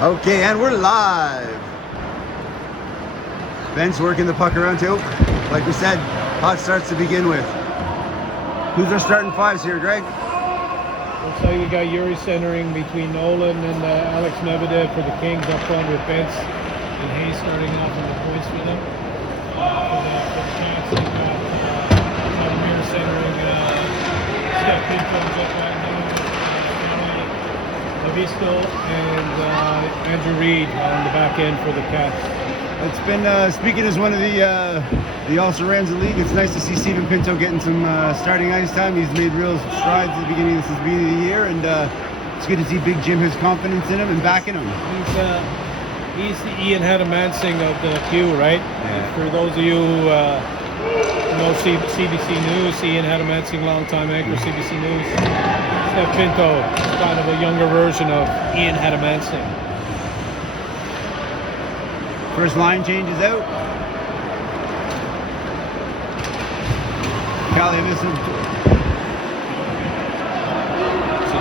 Okay, and we're live. Ben's working the puck around too. Like we said, hot starts to begin with. Who's our starting fives here, Greg? Looks like we got Yuri centering between Nolan and Alex Medvedev for the Kings up front with Benz and Hayes starting off on the points for them. For the Cats, they got Vladimir centering Steph Pinto, Jeff Wagner, Lavisto, and Andrew Reed on the back end for the Cats. It's been, speaking as one of the also-rans of the league, it's nice to see Stephen Pinto getting some starting ice time. He's made real strides at the beginning of the year, and it's good to see Big Jim has confidence in him and backing him. He's the Ian Hadamansing of the Q, right? Yeah. For those of you who know CBC News, Ian Hadamansing, longtime anchor, CBC News. Steph Pinto, kind of a younger version of Ian Hadamansing. First line changes out. So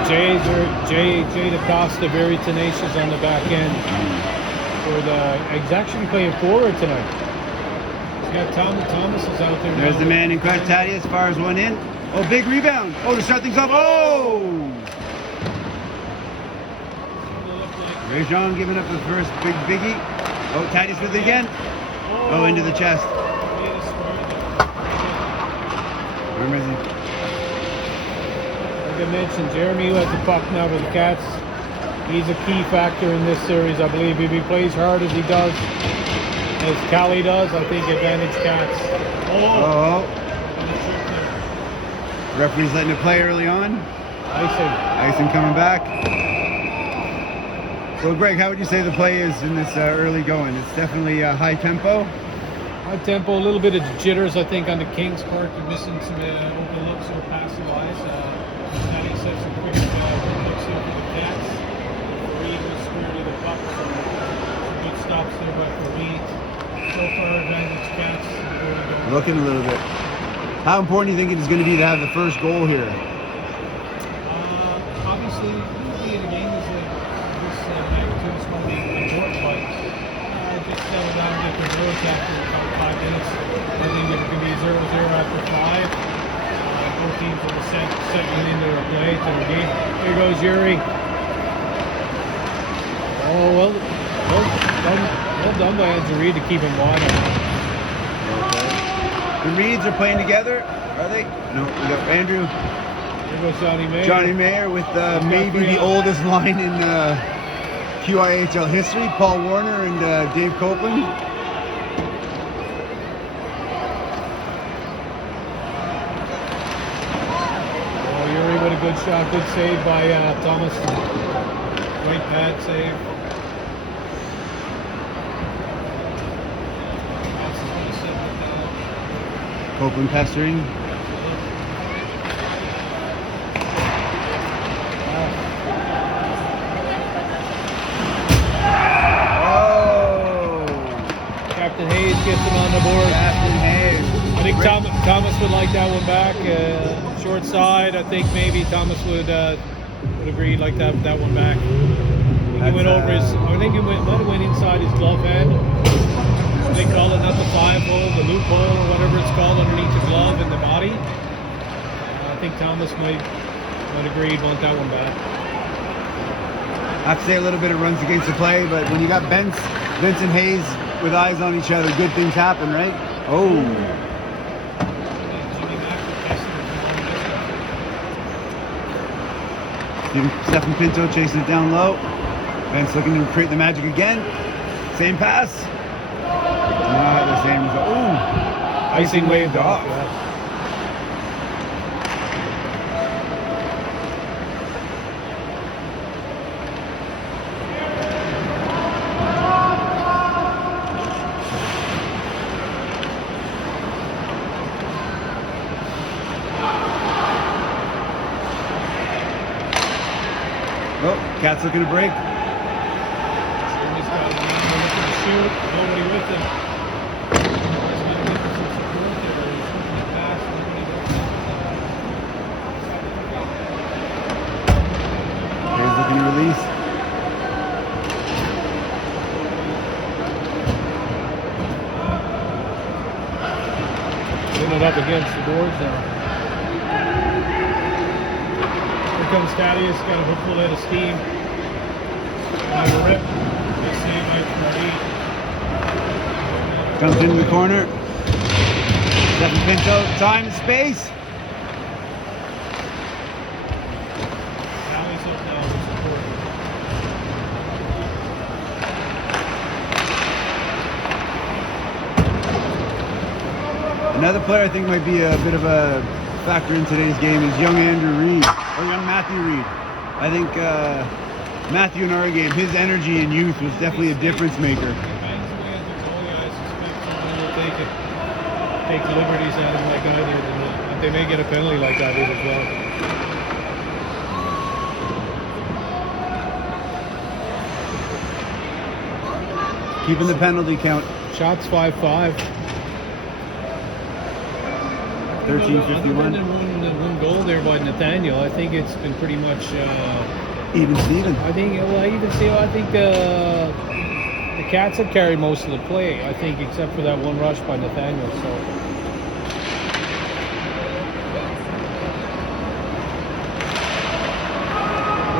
Jay DaCosta, very tenacious on the back end. He's actually playing forward tonight. He's got Thomas is out there. There's the man in front, Thaddeus fires one in. Oh, big rebound. Oh, to start things off. Oh! Rajon giving up the first big biggie. Oh, Thaddeus with it again. Oh, into the chest. Like I mentioned, Jeremy, who has the puck now with the Cats, he's a key factor in this series, I believe. If he plays hard as he does, as Cali does, I think advantage Cats. Oh. Referee's letting it play early on. Icing coming back. So, Greg, how would you say the play is in this early going? It's definitely high tempo. High tempo, a little bit of jitters, I think, on the Kings' part. You're missing some open looks or passive eyes. Natty set some quick looks here for the Cats. Reed was square to the puck. Some good stops there by Reed. So far, advantage Cats. Looking a little bit. How important do you think it is going to be to have the first goal here? Obviously, usually in a game this magnitude is going to be important, but just settle down and get the goals after about 5 minutes. I think it can be 0-0 after 5. Both teams will settling into their play to the game. Here goes Yuri. Oh, well done by Andrew Reed to keep him wide. The Reeds are playing together, are they? No, we got Andrew. Here goes Johnny Mayer. Johnny Mayer with maybe the oldest line in QIHL history. Paul Warner and Dave Copeland. Oh, Yuri with a good shot. Good save by Thomas. Great pad save. Copeland pestering. Captain Hayes gets him on the board. Captain Hayes. I think Thomas would like that one back. Short side. I think maybe Thomas would agree like that one back. He went over his. I think he might have went inside his glove hand. They call it not the 5-hole, the loophole, or whatever it's called underneath the glove and the body. I think Thomas might agree he'd want that one back. I have to say a little bit of runs against the play, but when you got Vincent Hayes with eyes on each other, good things happen, right? Oh. Stephen Pinto chasing it down low. Ben's looking to create the magic again. Same pass. Not the same result. Ooh. Icing waved off. Oh, Cat's looking to break. He's got looking to shoot. Nobody with him. Here's looking to release. it up against the boards now. Here comes Thaddeus, got a hook full head of steam. Have a rip. Good save right from the Comes into the corner. Stephen Pinto, time and space. Thaddeus up now for support. Another player I think might be a bit of a factor in today's game is young Andrew Reed, or young Matthew Reed. I think Matthew in our game, his energy and youth was definitely a difference maker. Take liberties out of him like either. They may get a penalty like I did as well. Keeping the penalty count. Shots 5-5. 13-51. One goal there by Nathaniel. I think it's been pretty much Even Steven. I think the Cats have carried most of the play. I think except for that one rush by Nathaniel. So.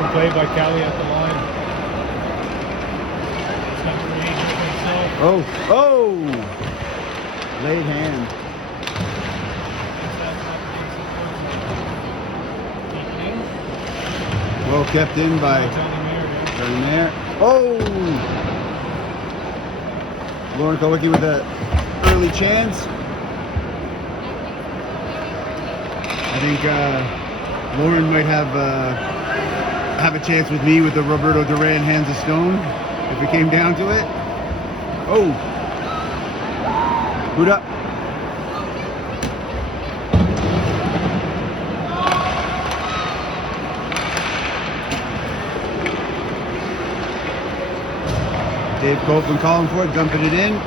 Good play by Kelly at the line. Oh, late hand. Well kept in by Johnny Mayer. Oh! Lauren Kowicki with an early chance. I think Lauren might have a chance with me with the Roberto Duran hands of stone if it came down to it. Oh! Boot up. Dave Copeland calling for it, dumping it in.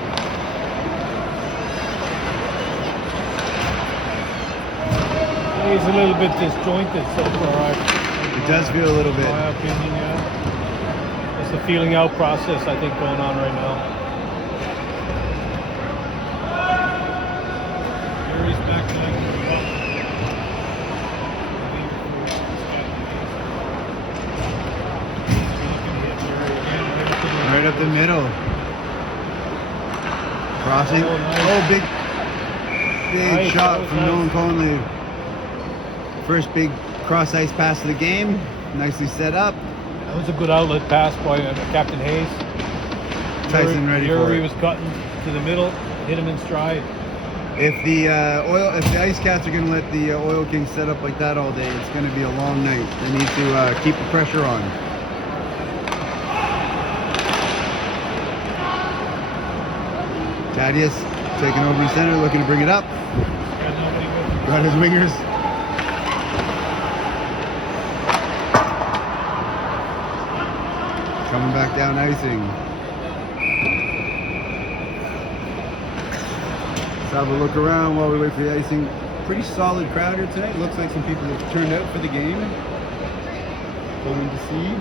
He's a little bit disjointed so far. It does feel a little bit. In my opinion, yeah. It's the feeling out process I think going on right now. Gary's back to like Right up the middle. Crossing. Oh, nice. Oh, big Nice, shot that was from nice. Nolan Conley. First big cross ice pass of the game. Nicely set up. That was a good outlet pass by Captain Hayes. Tyson ready for Yuri it. was cutting to the middle, hit him in stride. If the Ice Cats are going to let the Oil Kings set up like that all day, it's going to be a long night. They need to keep the pressure on. Thaddeus taking over in center, looking to bring it up. Got his wingers. Coming back down icing. Let's have a look around while we wait for the icing. Pretty solid crowd here tonight. Looks like some people have turned out for the game. Coming to see.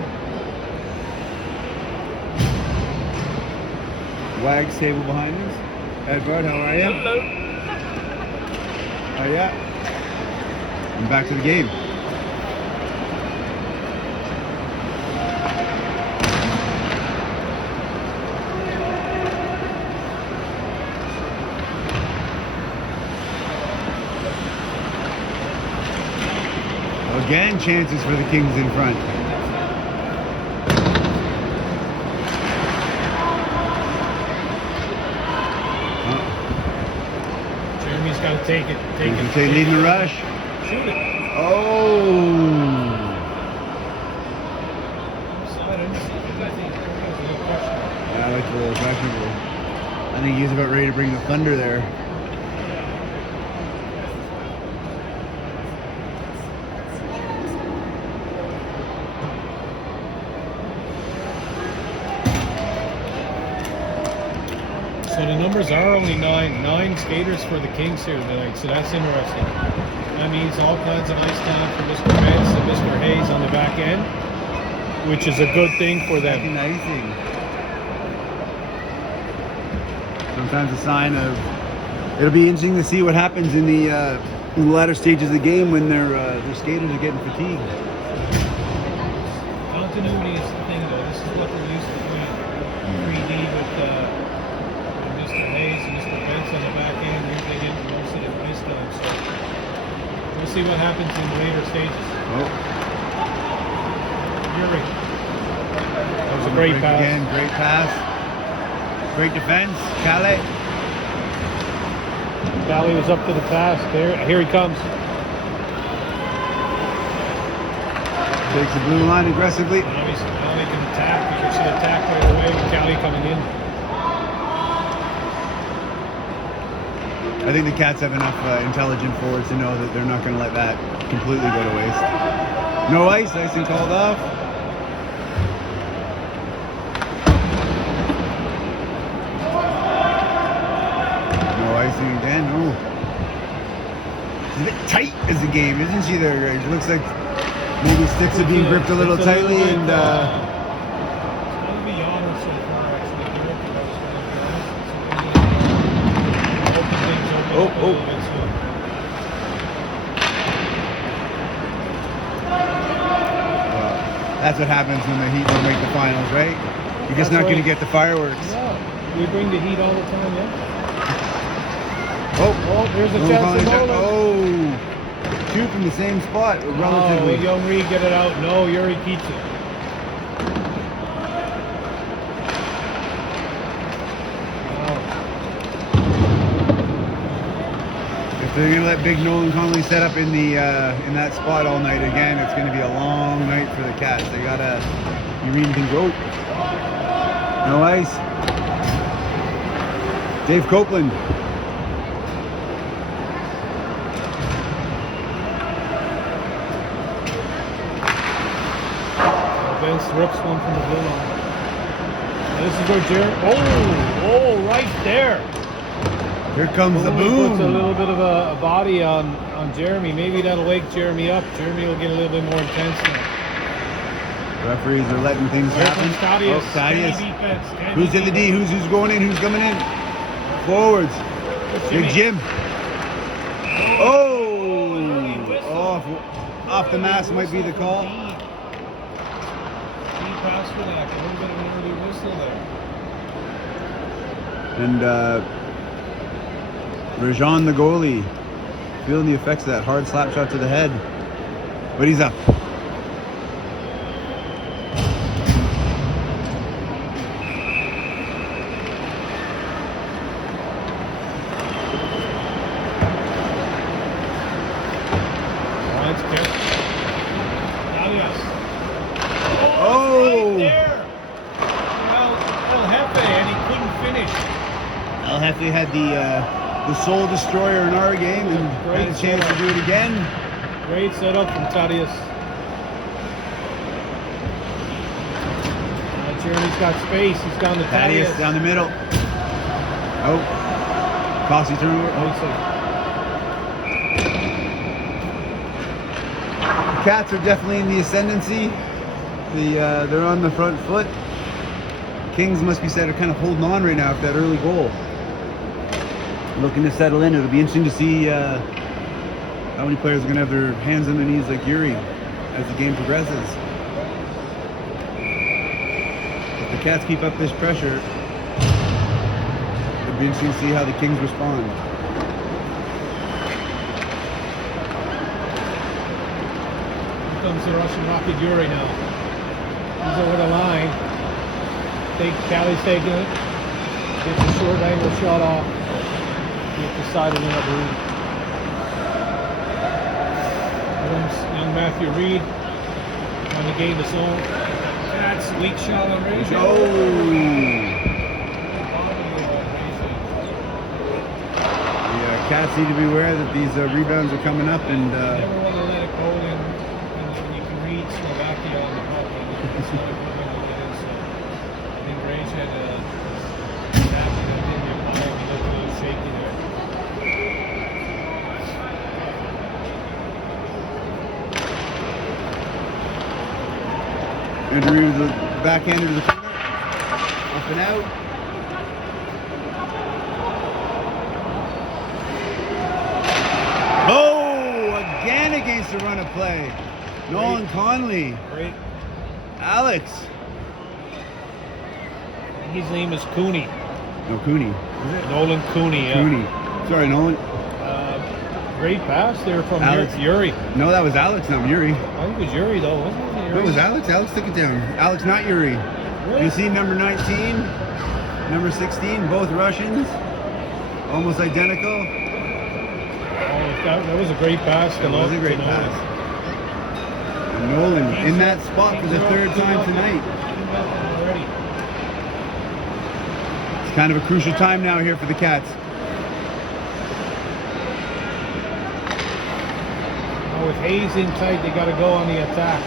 Wags table behind us. Edward, how are you? Hello. Oh yeah. And back to the game. Again, chances for the Kings in front. Jeremy's got to take it. Leading the rush. Shoot it. Oh! Yeah, that's a little questionable. I think he's about ready to bring the thunder there. So the numbers are only nine skaters for the Kings here tonight, so that's interesting. That means all kinds of ice time for Mr. Benz and Mr. Hayes on the back end, which is a good thing for them. Second icing. Sometimes a sign of It'll be interesting to see what happens in the latter stages of the game when their skaters are getting fatigued. Continuity is the thing, though. This is what we're used to doing. 3D with Mr. Hayes and Mr. Benz on the back end. Usually getting most of the ice time. So we'll see what happens in the later stages. Oh. Yuri. That was a great pass. Again, great pass. Great defense. Calais. Callie was up to the pass. Here he comes. Takes the blue line aggressively. Now he can attack. You can see attack right away with Callie coming in. I think the Cats have enough intelligent forwards to know that they're not going to let that completely go to waste. No ice. Icing called off. No icing again. No. She's a bit tight as a game, isn't she there, guys? It looks like maybe sticks are being gripped a little tightly and... It's going to be yawning so far, actually. Open things up a little bit soon. That's what happens when the Heat don't make the finals, right? You're just not going to get the fireworks. Yeah, we bring the heat all the time, yeah. Oh, there's a chance to Nolan. Oh, two from the same spot, relatively. Oh, Young Reed get it out. No, Yuri keeps it. If they're going to let Big Nolan Connolly set up in the in that spot all night again, it's going to be a long night for the Cats. They got to be reading things. Oh, no ice. Dave Copeland. Vince rips one from the blue line. This is where Jeremy. Oh, right there. Here comes the boom. Puts a little bit of a body on Jeremy. Maybe that'll wake Jeremy up. Jeremy will get a little bit more intense now. Referees are letting things happen. Thaddeus. Thaddeus. Defense. Who's in the D? Who's going in? Who's coming in? Forwards. Big Jim. Oh! Off the mask might be the call. Pass for that. A little bit of an early whistle there. And Rajan, the goalie, feeling the effects of that hard slap shot to the head. But he's up. He had the soul destroyer in our game and had a chance to do it again. Great setup from Thaddeus. Jeremy's got space. He's down to Thaddeus. Down the middle. Oh, costly turnover. The Cats are definitely in the ascendancy. They're on the front foot. Kings must be kind of holding on right now after that early goal. Looking to settle in. It'll be interesting to see how many players are going to have their hands on their knees like Yuri as the game progresses. If the Cats keep up this pressure, it'll be interesting to see how the Kings respond. Here comes the Russian rocket Yuri now. He's over the line. Callie's taking it. Gets a short angle shot off. Get the side of the other room. Young Matthew Reed trying to gain his own. That's a weak shot on Razor. Oh! The Cats need to be aware that these rebounds are coming up and... never want to let it go in when you can read Slovakia on the puck. It's not a good one to get in, so I think Rage had tapping it in your eye. He looked a little shaky there. Andrew with the backhander to the corner. Up and out. a play. Nolan Conley. Great. Alex. His name is Cooney. No, Cooney. Nolan Cooney. Yeah. Cooney. Sorry, Nolan. Great pass there from Alex. Yuri. No, that was Alex, not Yuri. I think it was Yuri though, wasn't it? Yuri? No, it was Alex. Alex took it down. Alex, not Yuri. Really? You see number 19, number 16, both Russians. Almost identical. Oh, that was a great pass. That was a great pass. And Nolan in that spot for the third time tonight. Already. It's kind of a crucial time now here for the Cats. Now with Hayes in tight, they got to go on the attack.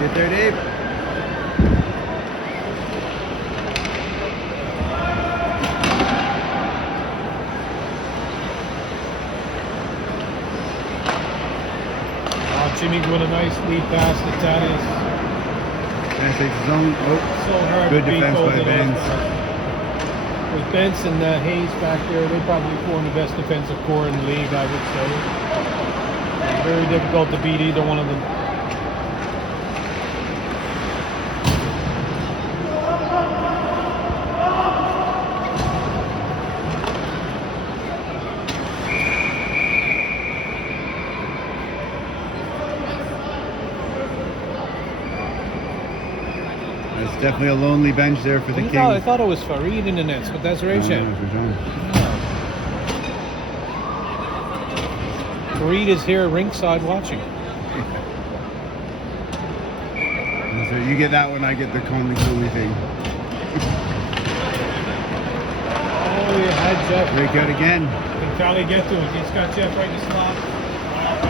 Get there, Dave. Jimmy with a nice lead pass to Tatis. Takes his own. Oh, So hard good to beat defense both by of those Benz. guys. With Benz and Hayes back there, they probably form the best defensive core in the league, I would say. It's very difficult to beat either one of them. It's definitely a lonely bench there for the Kings. I thought it was Farid in the nets, but that's right, Shem. Farid is here ringside watching. So you get that one, I get the Conley thing. Oh, you had Jeff. Break out again. Can Cali get to him? He's got Jeff right in the slot.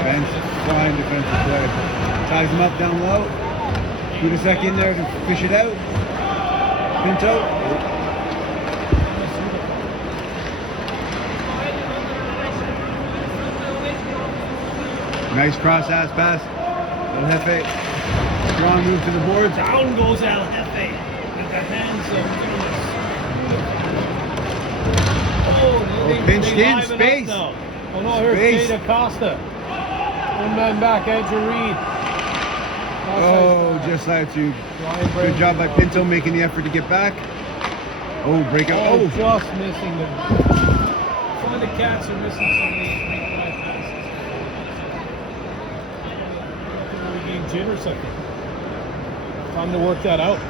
Bench, fine defensive play. Ties him up down low. Put a sec in there to fish it out. Pinto. Nice cross-ass pass. El Jefe. Strong move to the boards. Down goes El Jefe with the hands of pinched in, space. Oh no, here's Space. Jada Costa. One man back, Andrew Reed. Oh, just like to. Good job by Pinto making the effort to get back. Oh, breakout. Oh, Oh, just missing them. Some of the Cats are missing some of these ring-fly passes. We're getting jitters, I think. Time to work that out.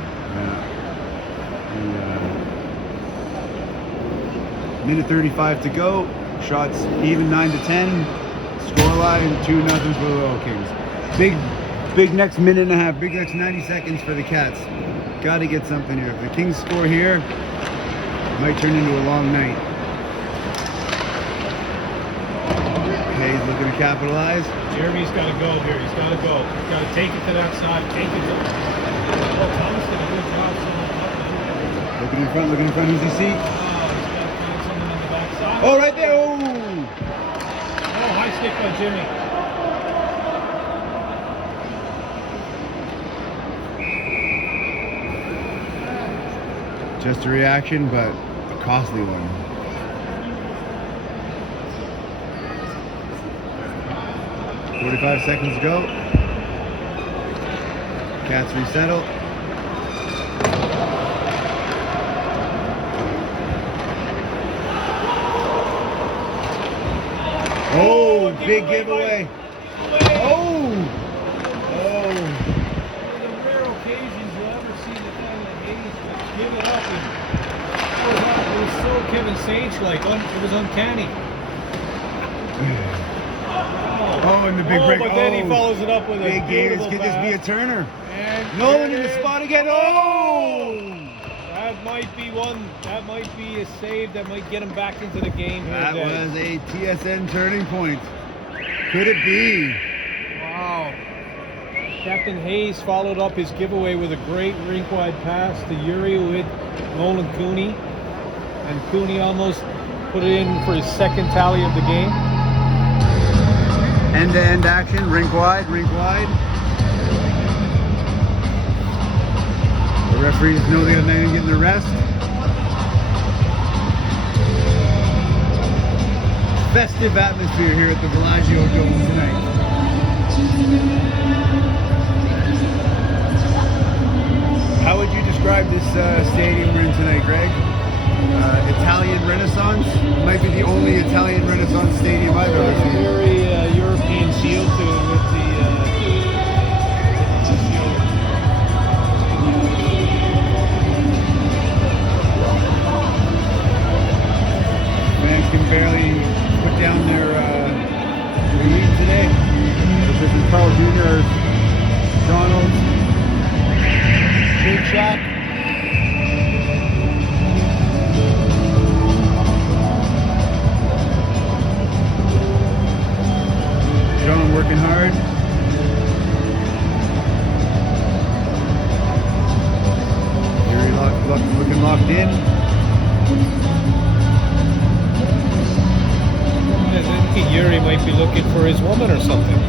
Minute 35 to go. Shots even 9-10. Scoreline 2-0 for the Royal Kings. Big next minute and a half. Big next 90 seconds for the Cats. Got to get something here. If the Kings score here, it might turn into a long night. Hayes looking to capitalize. Jeremy's got to go here. He's got to go. He's got to take it to that side. Take it to. Oh, Thomas did a good job. Looking in front. Who's he see? He's got to find someone on the backside. Oh, right there. Oh. Oh, high stick by Jimmy. Just a reaction, but a costly one. .45 seconds to go. Cats resettle. Oh, big giveaway. Oh! One of the rare occasions you'll ever see the kind of Hayes give it up. And it was so Kevin Sage-like. It was uncanny. Oh, and the big break. But then he follows it up with a big game. This beautiful could just be a pass. Turner. And Nolan there in it the is. spot again. Oh! That might be one. That might be a save that might get him back into the game here. That today. was a TSN turning point. Could it be? Wow. Captain Hayes followed up his giveaway with a great rink-wide pass to Yuri with Nolan Cooney. And Cooney almost put it in for his second tally of the game. End-to-end action, rink wide, rink wide. The referees know they're not getting the rest. Festive atmosphere here at the Bellagio Dome tonight. How would you describe this stadium we're in tonight, Greg? Italian Renaissance? Might be the only Italian Renaissance stadium I've ever seen. Very European feel to it with the Fans can barely put down their lead today. This is Carl Jr., Donald's, Big Shot. John working hard. Yuri looking locked in. I think Yuri might be looking for his woman or something.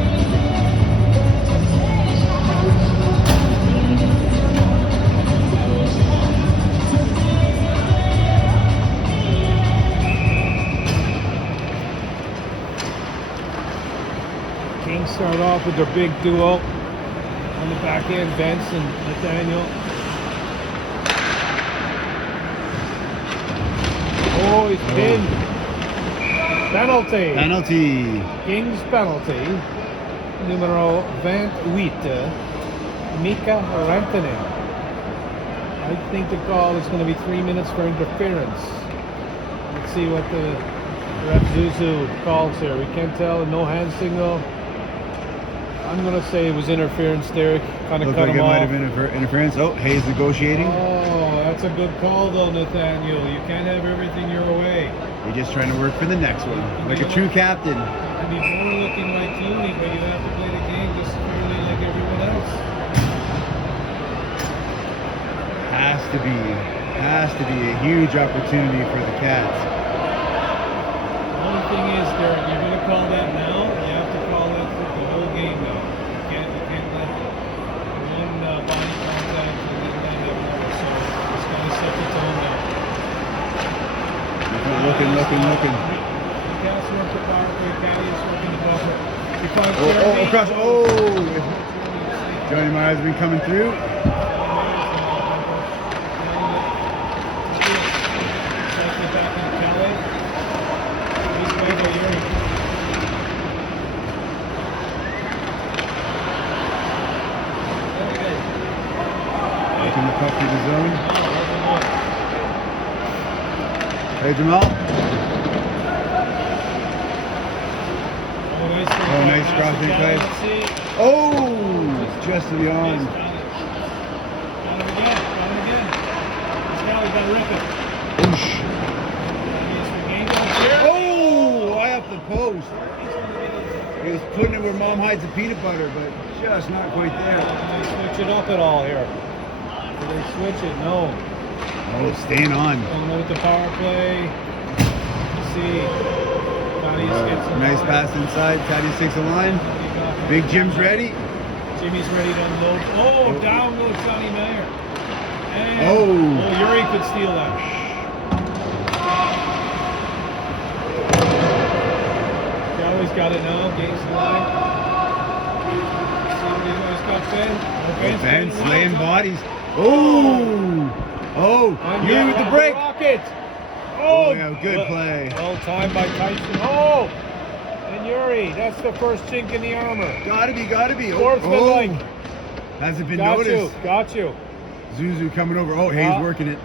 Kings start off with their big duo on the back end, Vince and Nathaniel. Oh, he's pinned. Penalty. Penalty. Kings penalty. Numero 28. Mika Rantanen. I think the call is going to be 3 minutes for interference. Let's see what the ref Zuzu calls here. We can't tell. No hand signal. I'm going to say it was interference there. Kind of Looked cut like him it off. might have been interference. Oh, Hayes negotiating. Oh, that's a good call though, Nathaniel. You can't have everything your way. You're just trying to work for the next one, like a true captain. And before looking like Clooney, but you have to play the game just fairly like everyone else. Has to be a huge opportunity for the Cats. The only thing is, Derek, you're going to call that now. You have to call that for the whole game now. You can't let one body contact and then that more. So it's going to set the tone now. Looking. The Cats work the power play. Caddy is working the buffer. Oh, across. Oh! Johnny Myers has been coming through. Taking the puck to the zone. Hey, Jamal. Oh, nice crossing play. Oh, just to the arm. Got him again. This guy got to rip it. Oosh. Oh, high up the post. He was putting it where Mom hides the peanut butter, but just not quite there. Did they switch it up at all here? Did they switch it? No. Oh, staying on. Going with the power play. Let's see. Nice pass inside. Thaddeus takes the line. Big Jim's ready. Jimmy's ready to unload. Oh, down goes Johnny Mayer. And Yuri could steal that. Cowboys got it now. Game's line. See what he's got Ben. Ben's laying bodies. Oh, Yuri with the break. Rocket. Oh, yeah, good play. Well timed by Qeason. Oh, and Yuri, that's the first chink in the armor. Gotta be. Sportsmanlike. Hasn't been noticed. Got you. Zuzu coming over. Oh, Hayes working it.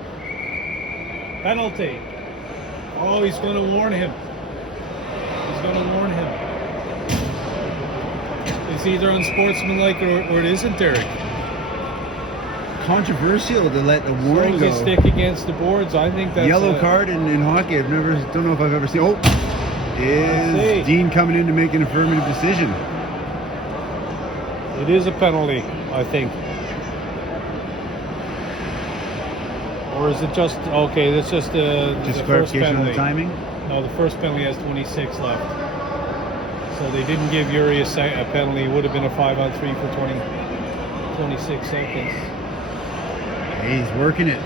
Penalty. Oh, he's going to warn him. It's either unsportsmanlike or it isn't, Derek. Controversial to let a warning So go. stick against the boards. I think that's Yellow card in hockey. Don't know if I've ever seen. Oh, is Dean coming in to make an affirmative decision? It is a penalty, I think. Or is it just okay? That's just the Just first clarification on penalty. the timing. No, the first penalty has 26 left. So they didn't give Yuri a penalty. It would have been a 5-on-3 for 26 seconds. Hey, he's working it.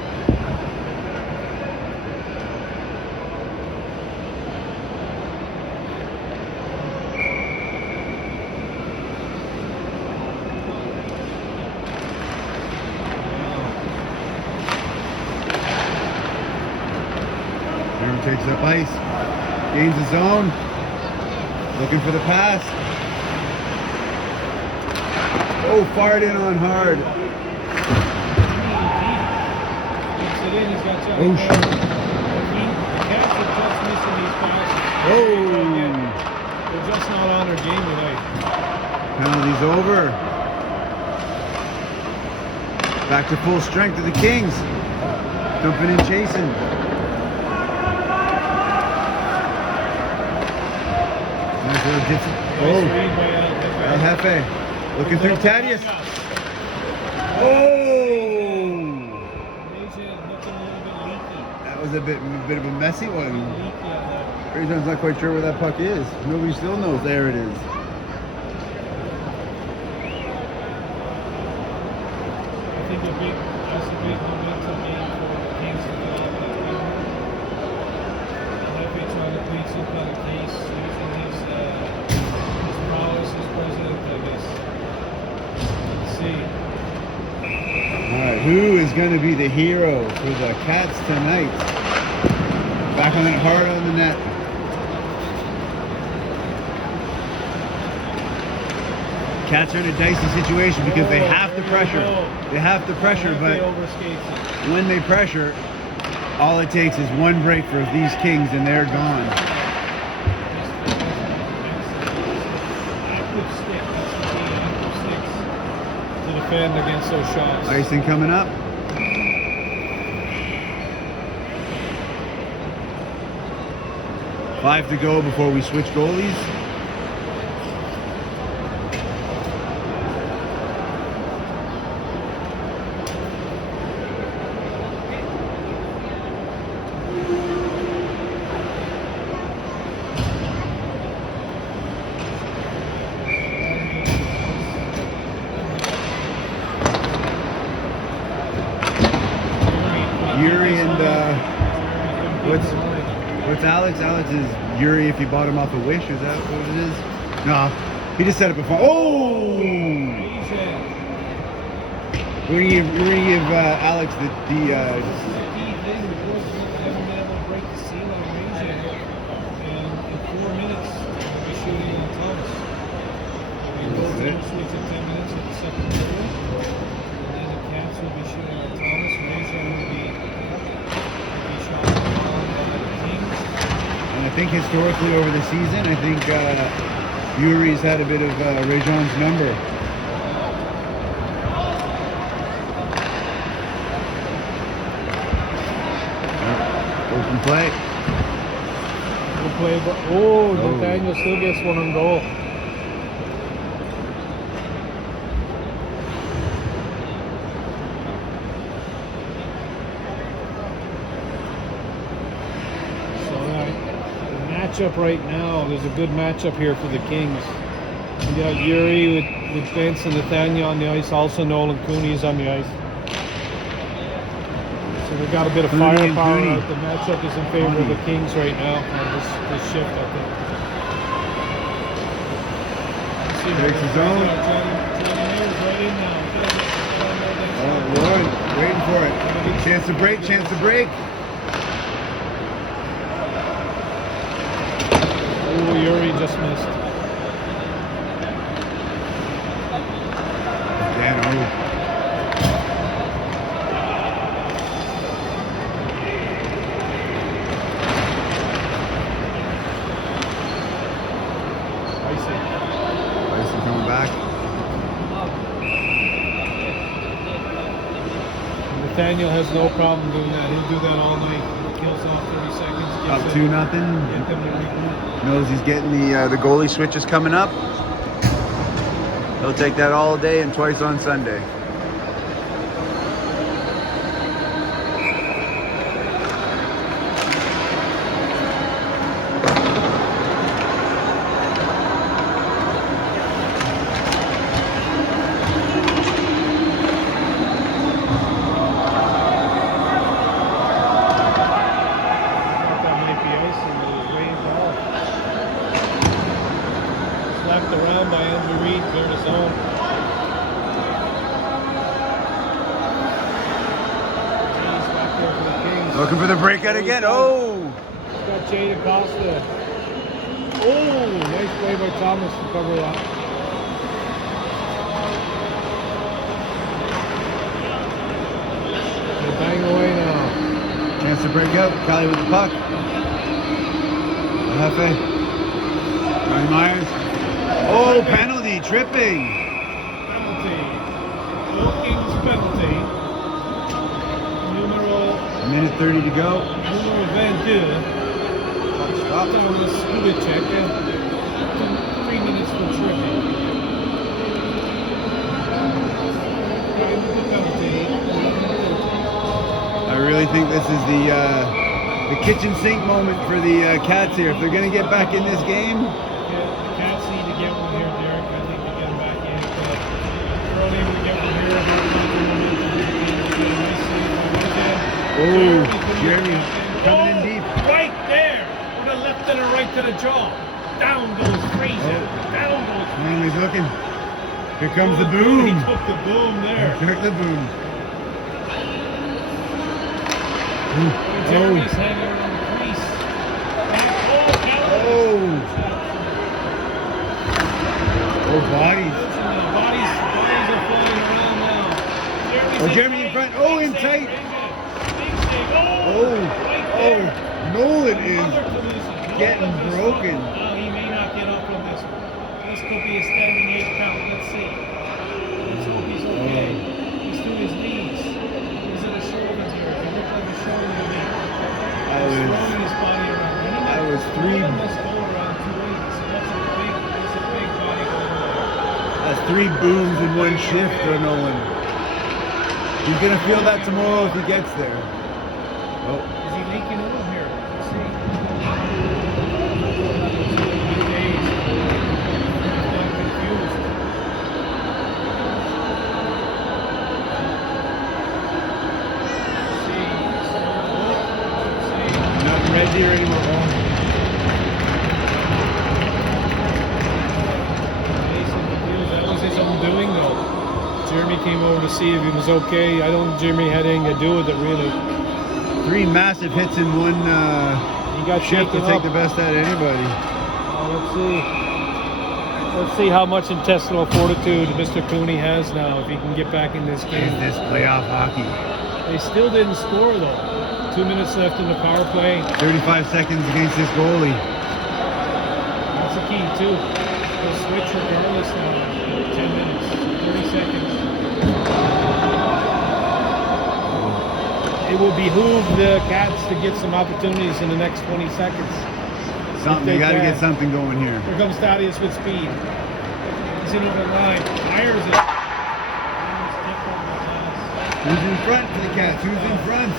Takes up ice, gains his zone, looking for the pass. Oh, fired in on hard. Oh, shit. Oh. They're just not on their game tonight. Penalty's over. Back to full strength of the Kings. Dumping in Qeason. Oh, El Jefe looking through Thaddeus. Oh, that was a bit of a messy one. Rejon's not quite sure where that puck is. Nobody still knows. There it is. I think that's a big momentum game for Qeason. Jefe trying to plead some kind of case. Alright, who is going to be the hero for the Cats tonight? Back on it hard on the net. Cats are in a dicey situation because they have to pressure. They have to pressure, but when they pressure, all it takes is one break for these Kings and they're gone. Defend against those shots. Icing coming up. Five to go before we switch goalies. Yuri and what's Alex? Alex is Yuri if you bought him off a Wish. Is that what it is? No, he just said it before. Oh! We're gonna give Alex the I think historically over the season, I think Yuri's had a bit of Rejon's number. Open play. Good play, but Nathaniel still gets one on goal. Matchup right now. There's a good matchup here for the Kings. We got Yuri with Vince and Nathaniel on the ice. Also Nolan Cooney's on the ice. So we've got a bit of firepower out. The matchup is in favor of the Kings right now. This shift, I think. Takes his own. Oh, Lord, waiting for it. Chance to break, chance to break. Oh, Yuri just missed. Qeason coming back. Nathaniel has no problem doing that. He'll do that all night. Kills off 30 seconds. Up 2-0. Knows he's getting the goalie switches coming up. He'll take that all day and twice on Sunday. He's back there for the Kings. Looking for the breakout again. Oh! He's got Jade Acosta. Oh, nice play by Thomas to cover that. They bang away now. Chance to break out. Cali with the puck. Hefe. Ryan Myers. Oh, penalty. Tripping. Penalty. Kings penalty. Numero Minute 30 to go. 22. Stop. Thomas Kubicek. 3 minutes for tripping. I really think this is the kitchen sink moment for the Cats here. If they're going to get back in this game. The Cats need to get one here, Derek. I think to get them back in. But they're only able to get one here. Oh, Jeremy coming in deep. Right there. With a left and a right to the jaw. Down goes Qeason. Down goes Man, he's looking. Here comes the He boom. took the boom there. Took the boom. Jeremy's hanging around the crease. Oh. Oh, bodies. Bodies are flying around now. Oh, Jeremy in front. Oh, in tight. Oh, Oh, Nolan is getting broken. He may not get up on this one. This could be a standing 8 count. Let's see. Let's hope he's okay. He's to his knees. Is it a shoulder here? It looks like a shoulder to me. He's throwing his body around. I was three. He must go around 2 weeks. That's a big body going on. That's 3 booms in one shift for Nolan. He's gonna feel that tomorrow if he gets there. Oh. Is he leaking oil here? Let's see. Nothing red deer anymore. That was his own doing, though. Jeremy came over to see if he was okay. I don't think Jeremy had anything to do with it, really. 3 massive hits in one He got shift to shaken take up. the best out of anybody. Let's see. Let's see how much intestinal fortitude Mr. Cooney has now if he can get back in this game. Is this playoff hockey? They still didn't score, though. 2 minutes left in the power play. 35 seconds against this goalie. That's the key, too. They'll switch regardless now. 10 minutes, 30 seconds. It will behoove the Cats to get some opportunities in the next 20 seconds. Something, you got to get something going here. Here comes Thaddeus with speed. He's in over the line. Fires it. Who's in front for the Cats? Who's in front?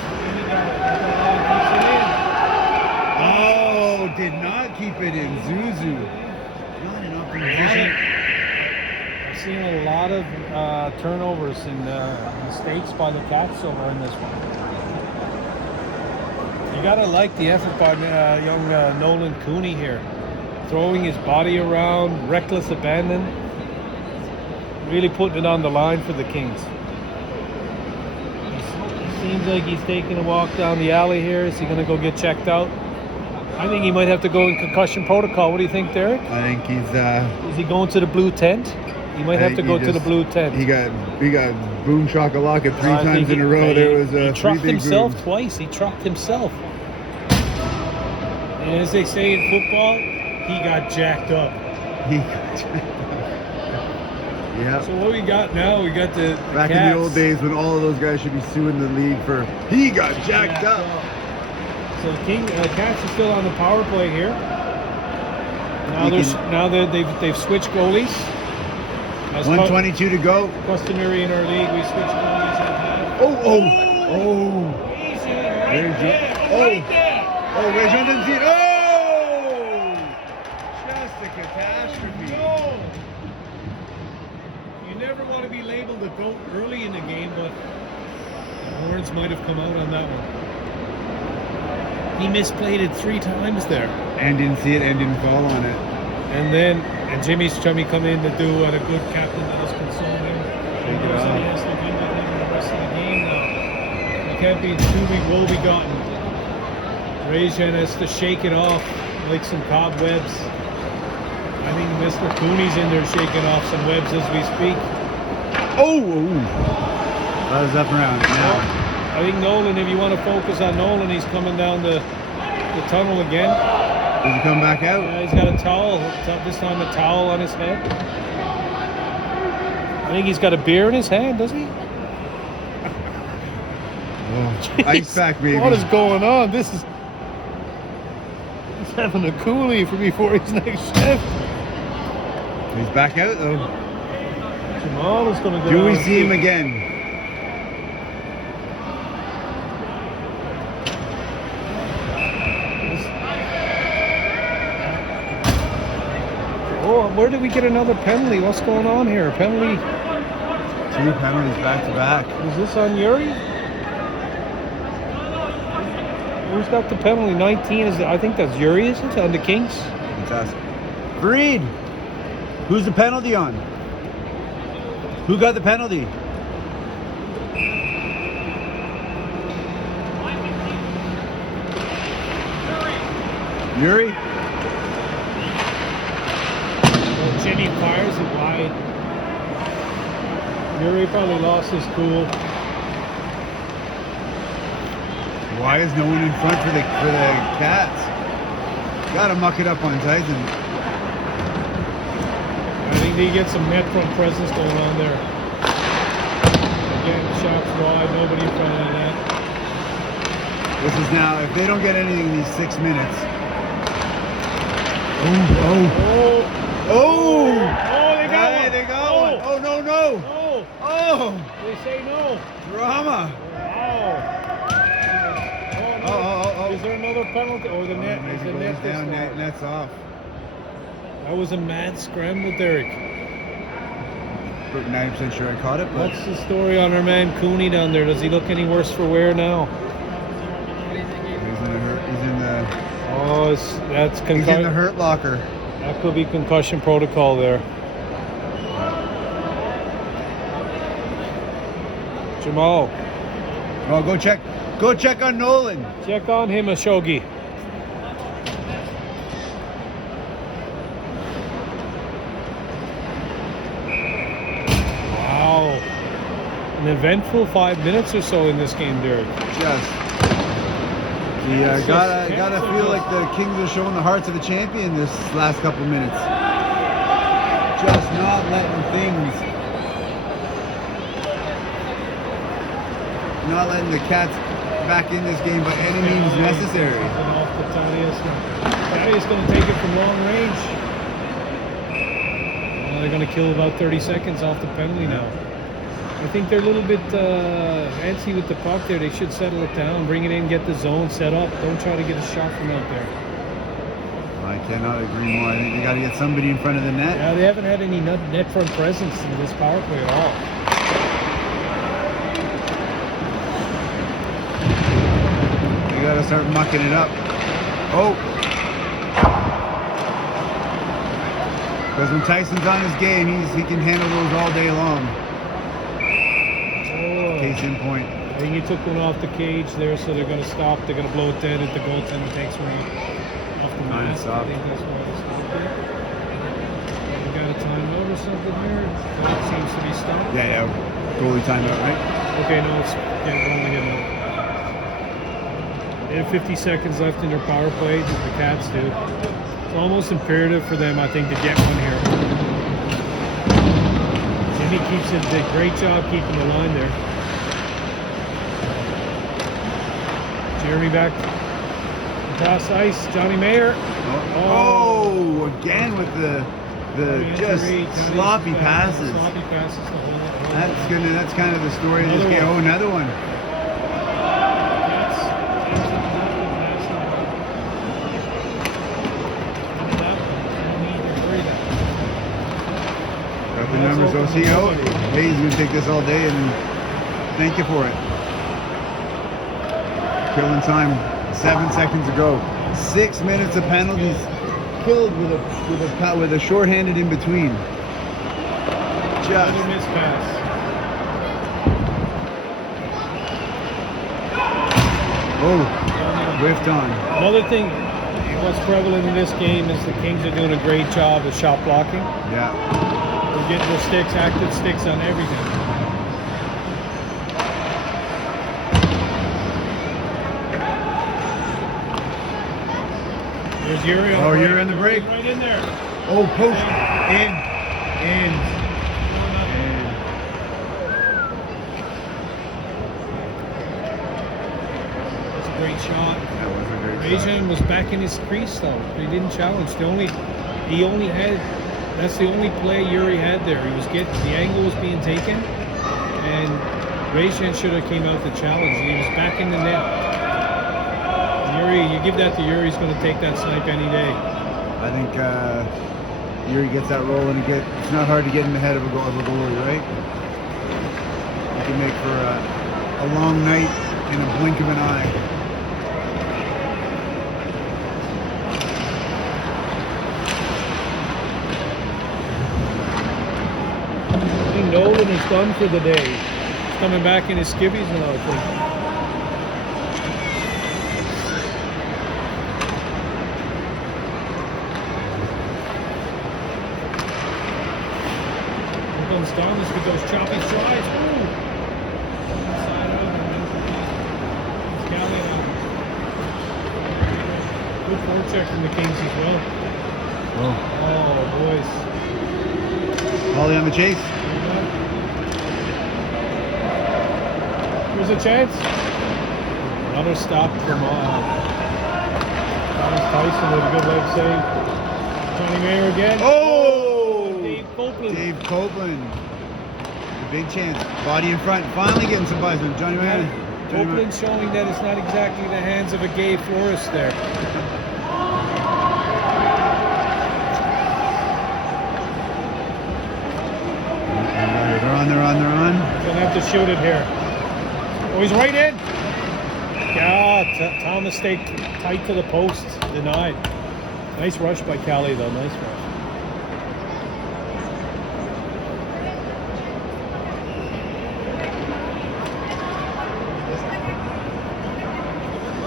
Oh, did not keep it in. Zuzu. Not in opposition. I've seen a lot of turnovers and mistakes by the Cats over in this one. You gotta like the effort by young Nolan Cooney here. Throwing his body around, reckless abandon. Really putting it on the line for the Kings. Seems like he's taking a walk down the alley here. Is he gonna go get checked out? I think he might have to go in concussion protocol. What do you think, Derek? I think he's Is he going to the blue tent? He might have to go to the blue tent. He got boom shakalaka 3 times in a row. There was he trucked 3 big himself booms. twice. He trucked himself. And as they say in football, he got jacked up. He got jacked up. Yeah. So what we got now? We got the Back Cats. in the old days when all of those guys should be suing the league for he got jacked up. So the Cats are still on the power play here. Now they've switched goalies. As 122 to go. Customary in our league, we switch goalies at half. Oh. Easy, right there. Oh, Rajon didn't see it. Oh! Just a catastrophe. No. You never want to be labeled a goat early in the game, but the horns might have come out on that one. He misplayed it 3 times there. And didn't see it and didn't fall on it. And Jimmy's trying to come in to do what a good captain does, console him. Take it So off. he has to be with him the rest of the game now. He can't be too woe begotten. Rajan has to shake it off like some cobwebs. I think Mr. Cooney's in there shaking off some webs as we speak. Oh! That was up around now. I think Nolan, if you want to focus on Nolan, he's coming down the tunnel again. Does he come back out? Yeah, he's got a towel. This time a towel on his head. I think he's got a beer in his hand, doesn't he? Oh, ice pack, baby. What is going on? He's having a coolie for before his next shift. He's back out though. Jamal is going to go. Do we down see him too. again? Oh, where did we get another penalty? What's going on here? Penalty? 2 penalties back to back. Is this on Yuri? Who's got the penalty? 19 is. I think that's Yuri, isn't it? On the Kings. Fantastic. Freed. Who's the penalty on? Who got the penalty? Yuri? Well, Jimmy fires it wide. Yuri probably lost his cool. Why is no one in front for the Cats? Gotta muck it up on Tyson. I think they get some net front presence going on there. Again, shots wide, nobody in front of the net. This is now, if they don't get anything in these 6 minutes. Oh! Oh! They got Hey, one! they got one. Oh, no, no. Oh! Oh! They say no! Drama. Wow! Oh. Is there another penalty? Or the net? Maybe Is the goes net this down, long? net's off. That was a mad scramble, Derek. 90% sure I caught it, but What's the story on our man Cooney down there? Does he look any worse for wear now? he's in the Oh, that's he's in the concussion. hurt locker. That could be concussion protocol there. Jamal, Oh, go check on Nolan. check on him, Ashogi. Wow. An eventful 5 minutes or so in this game, Derek. Just It's gotta just feel like the Kings are showing the hearts of the champion this last couple minutes. Just not letting the Cats back in this game by any means necessary. Thaddeus going to take it from long range. Well, they're going to kill about 30 seconds off the penalty now. I think they're a little bit antsy with the puck there. They should settle it down, bring it in, get the zone set up. Don't try to get a shot from out there. I cannot agree more. I think they got to get somebody in front of the net. Yeah, they haven't had any net front presence in this power play at all. They got to start mucking it up. Oh. Because when Tyson's on his game, he can handle those all day long. Oh. Case in point. I think he took one off the cage there, so they're going to stop. They're going to blow it dead if the goaltender takes one off the Time mat. stop. I think that's why they stopped it. We got a timeout or something here. That seems to be stopped. Yeah. Goalie timeout, right? Okay, no, it's rolling it out. They have 50 seconds left in their power play. The Cats do. It's almost imperative for them, I think, to get one here. Jimmy did a great job keeping the line there. Jeremy back across ice. Johnny Mayer. Oh, again with the just sloppy passes. Sloppy passes. That's kind of the story of this game. Oh, another one. Got the numbers, OCO. Hey, he's going to take this all day and thank you for it. Killing time. 7 seconds ago. 6 minutes of penalties. killed with a short-handed in between. Another Just. miss pass. Oh, whiffed on. Another thing, what's prevalent in this game is the Kings are doing a great job of shot blocking. Yeah. They're getting the sticks, active sticks on everything. There's Yuri on Oh, the break. you're in the break. Right in there. Oh, post. In. That's a great shot. That was a great Qeason was back in his crease though. He didn't challenge. That's the only play Yuri had there. He was getting, the angle was being taken, and Qeason should have came out to challenge. He was back in the net. Yuri, you give that to Yuri, he's going to take that snipe any day. I think Yuri gets that roll, and it's not hard to get in the head of a goalie, right? You can make for a long night in a blink of an eye. I think Nolan is done for the day. He's coming back in his skivvies now, I think. Here comes Thomas with those choppy strides. Ooh! Inside out. It's Cali now. Good forecheck from the Kings as well. Oh, Oh, boys. Holly on the chase. There's a chance. Another stop from Thomas Qeason with a good leg save. Johnny Mayer again. Oh! Dave Copeland. Dave Copeland. A big chance. Body in front. Finally getting some buys with Johnny Mann. Copeland showing that it's not exactly the hands of a gay florist there. They're on. He's gonna have to shoot it here. Oh, he's right in. Yeah, Thomas stayed tight to the post. Denied. Nice rush by Cali though. Nice rush.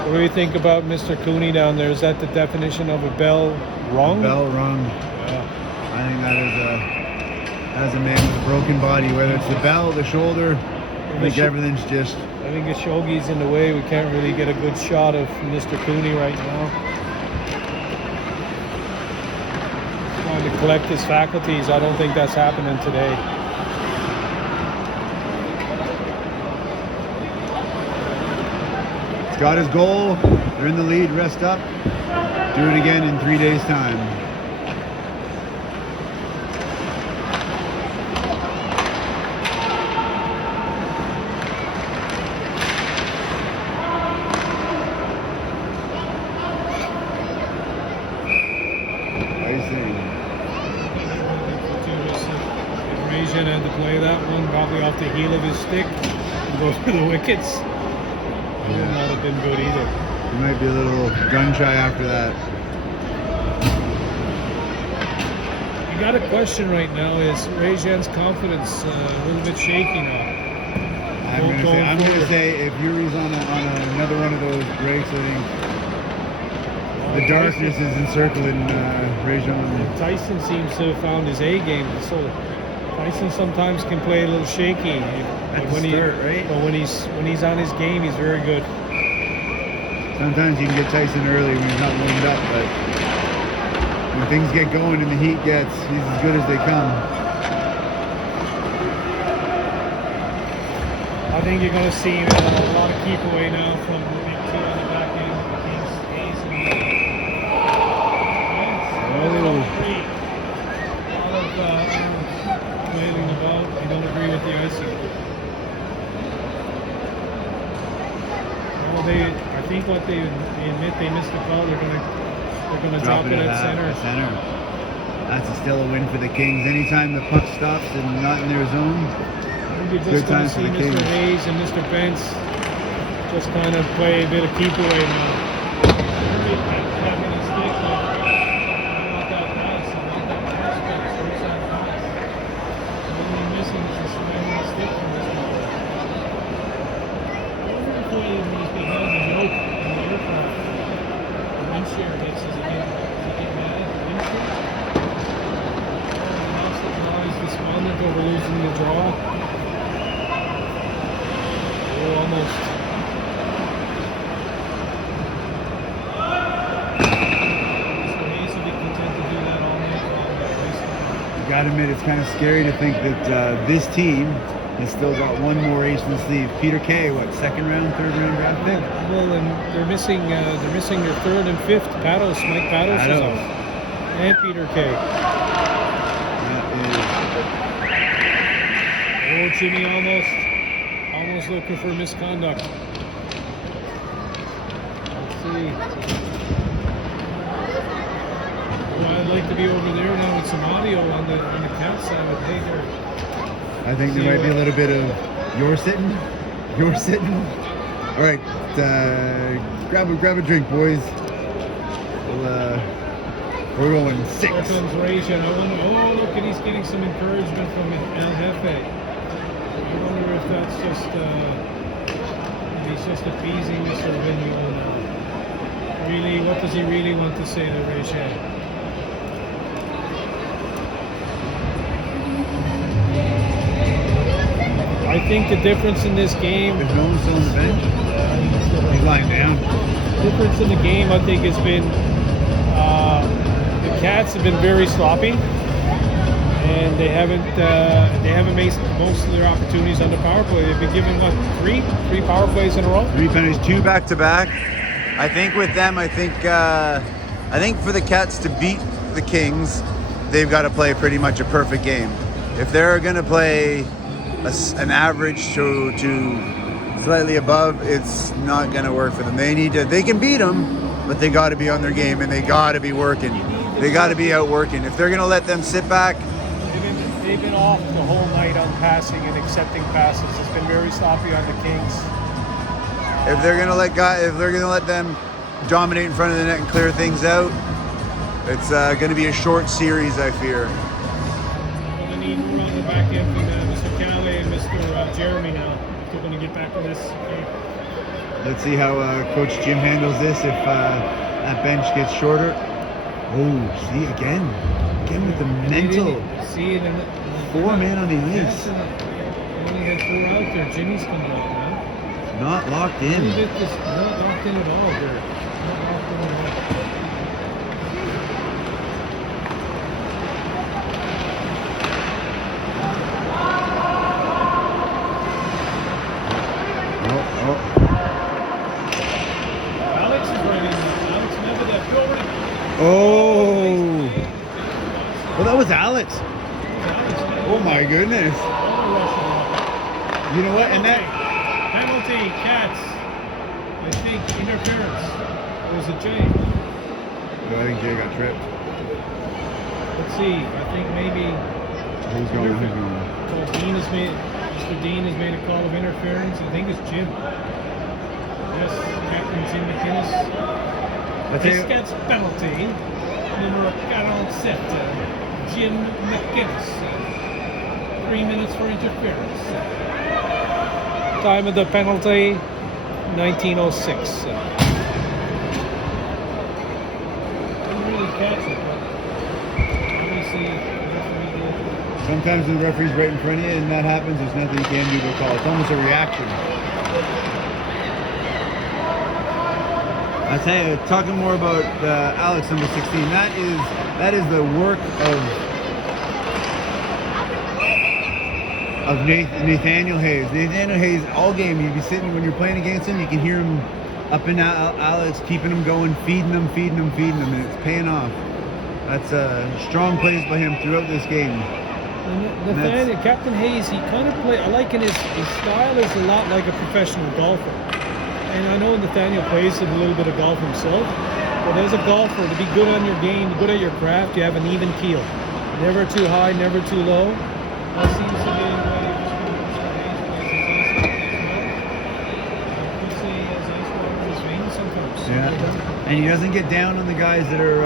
What do you think about Mr. Cooney down there? Is that the definition of a bell rung? Bell rung. Yeah. I think that is a man with a broken body, whether it's the bell, the shoulder. I think everything's just. I think Khashoggi's in the way. We can't really get a good shot of Mr. Cooney right now. Trying to collect his faculties. I don't think that's happening today. He's got his goal. They're in the lead. Rest up. Do it again in 3 days' time. Qeason had to play that one, probably off the heel of his stick and go through the wickets. It would not have been good either. He might be a little gun shy after that. You got a question right now. Is Qeason's confidence a little bit shaky now? I'm going to say if Yuri's on another one of those breaks, I think the darkness is encircling Qeason. Qeason seems to have found his A game. So Qeason sometimes can play a little shaky. At the start, right? But when he's on his game, he's very good. Sometimes you can get Qeason early when he's not warmed up, but when things get going and the heat gets, he's as good as they come. I think you're going to see a lot of keep away now from the big two on the back end. Kings, Ace, and wailing about. I don't agree with the icing. Well, I think what they admit they missed the call. They're gonna drop it at center. That's still a win for the Kings. Anytime the puck stops and not in their zone. You're just going to see Mr. Hayes and Mr. Pence just kind of play a bit of keep away now. This man is stick from this one. Hopefully he's behind the yoke in the aircraft. The wind shear hits as he get mad at the wind shear. He lost the draw. He's despondent over losing the draw. Oh, almost. So Hayes will be content to do that all night long. Gotta admit, it's kind of scary to think that this team has still got one more ace in the sleeve. Peter Kay, what, second round, third round draft pick? Well, and they're missing their third and fifth. Mike Patos is out, and Peter Kay. Oh, Jimmy almost looking for misconduct. Let's see. Well, I'd like to be over there now with some audio on the cat side, but hey, there. I think there might be a little bit of you're sitting. All right, grab a drink, boys. We're going 6. Here comes Rage, and I wonder. Oh, look, and he's getting some encouragement from El Jefe. I wonder if that's just if he's just appeasing this sort of venue now. Really, what does he really want to say to Rage? I think the difference in this game. There's no one still on the bench. He's lying down. The difference in the game, I think, has been the Cats have been very sloppy, and they haven't made most of their opportunities on the power play. They've been given what, three power plays in a row. 3 penalties, 2 back to back. I think with them, I think for the Cats to beat the Kings, they've got to play pretty much a perfect game. If they're going to play an average to slightly above, it's not going to work for them. They can beat them, but they got to be on their game, and they got to be working. They got to be out working. If they're going to let them sit back, they've been off the whole night on passing and accepting passes. It's been very sloppy on the Kings. if they're going to let them dominate in front of the net and clear things out, it's going to be a short series, I fear. We're going to need more on the back end from Mr. Callaway and Mr. Jeremy now. If they're going to get back to this game. Let's see how Coach Jim handles this if that bench gets shorter. Oh, see, again with the mental. See, 4 men on the ice. They only had 4 out there. Jimmy's coming out now. Not locked in. Not locked in at all there. Not locked in at all. Alex is right in there. Alex, remember that building? Oh. Well, that was Alex. Oh my goodness. You know what? And that penalty, Cats. I think interference. It was a J. I think Jay got tripped. Let's see. I think maybe. Who's going? So Mr. Dean has made a call of interference. I think it's Jim. Yes, Captain Jim McInnes. This gets penalty. Numero 47, Jim McInnes. 3 minutes for interference. Time of the penalty, 1906. Didn't really catch it, but obviously the referee did. Sometimes when the referee's right in front of you and that happens, there's nothing you can do to call. It's almost a reaction. I tell you, talking more about Alex, number 16, that is the work of Nathaniel Hayes. Nathaniel Hayes, all game, you'd be sitting, when you're playing against him, you can hear him up and down Alex, keeping him going, feeding him, and it's paying off. That's strong plays by him throughout this game. Nathaniel, Captain Hayes, he kind of play. I like his style is a lot like a professional golfer. And I know Nathaniel plays a little bit of golf himself, but as a golfer, to be good on your game, good at your craft, you have an even keel. Never too high, never too low. That seems to be the way Yeah, and he doesn't get down on the guys that are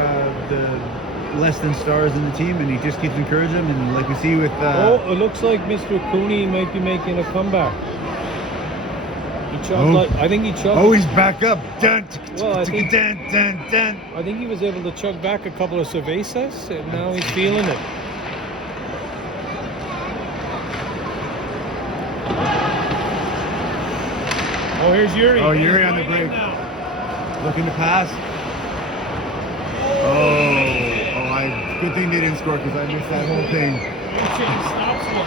less than stars in the team, and he just keeps encouraging them. And like we see with it looks like Mr. Cooney might be making a comeback. He chugged I think he chugged. Oh, he's back up. Dun, Well, I think- dun, dun, dun. I think he was able to chug back a couple of cervezas, and now he's feeling it. Oh, here's Yuri. Oh, Yuri on the He's break. right in now. Looking to pass. Good thing they didn't score because I missed that whole thing. Stops one.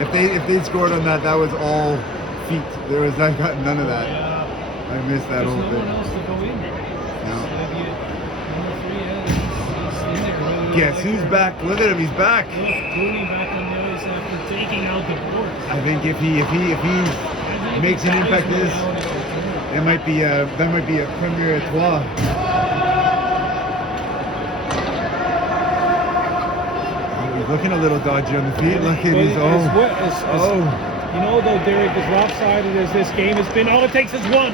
If they'd scored on that, that was all feet. I got none of that. Yeah. I missed that There's whole no thing. one else to go in. No. Number 3 he's in there. Really Guess like who's her. back? Look at him, he's back. Look, Cooney back on the ice after taking out the boards. I think if he makes an impact this, that might be a premier etoile. He's looking a little dodgy on the feet. Look at his You know, though, Derek, as lopsided as this game has been, all it takes is one.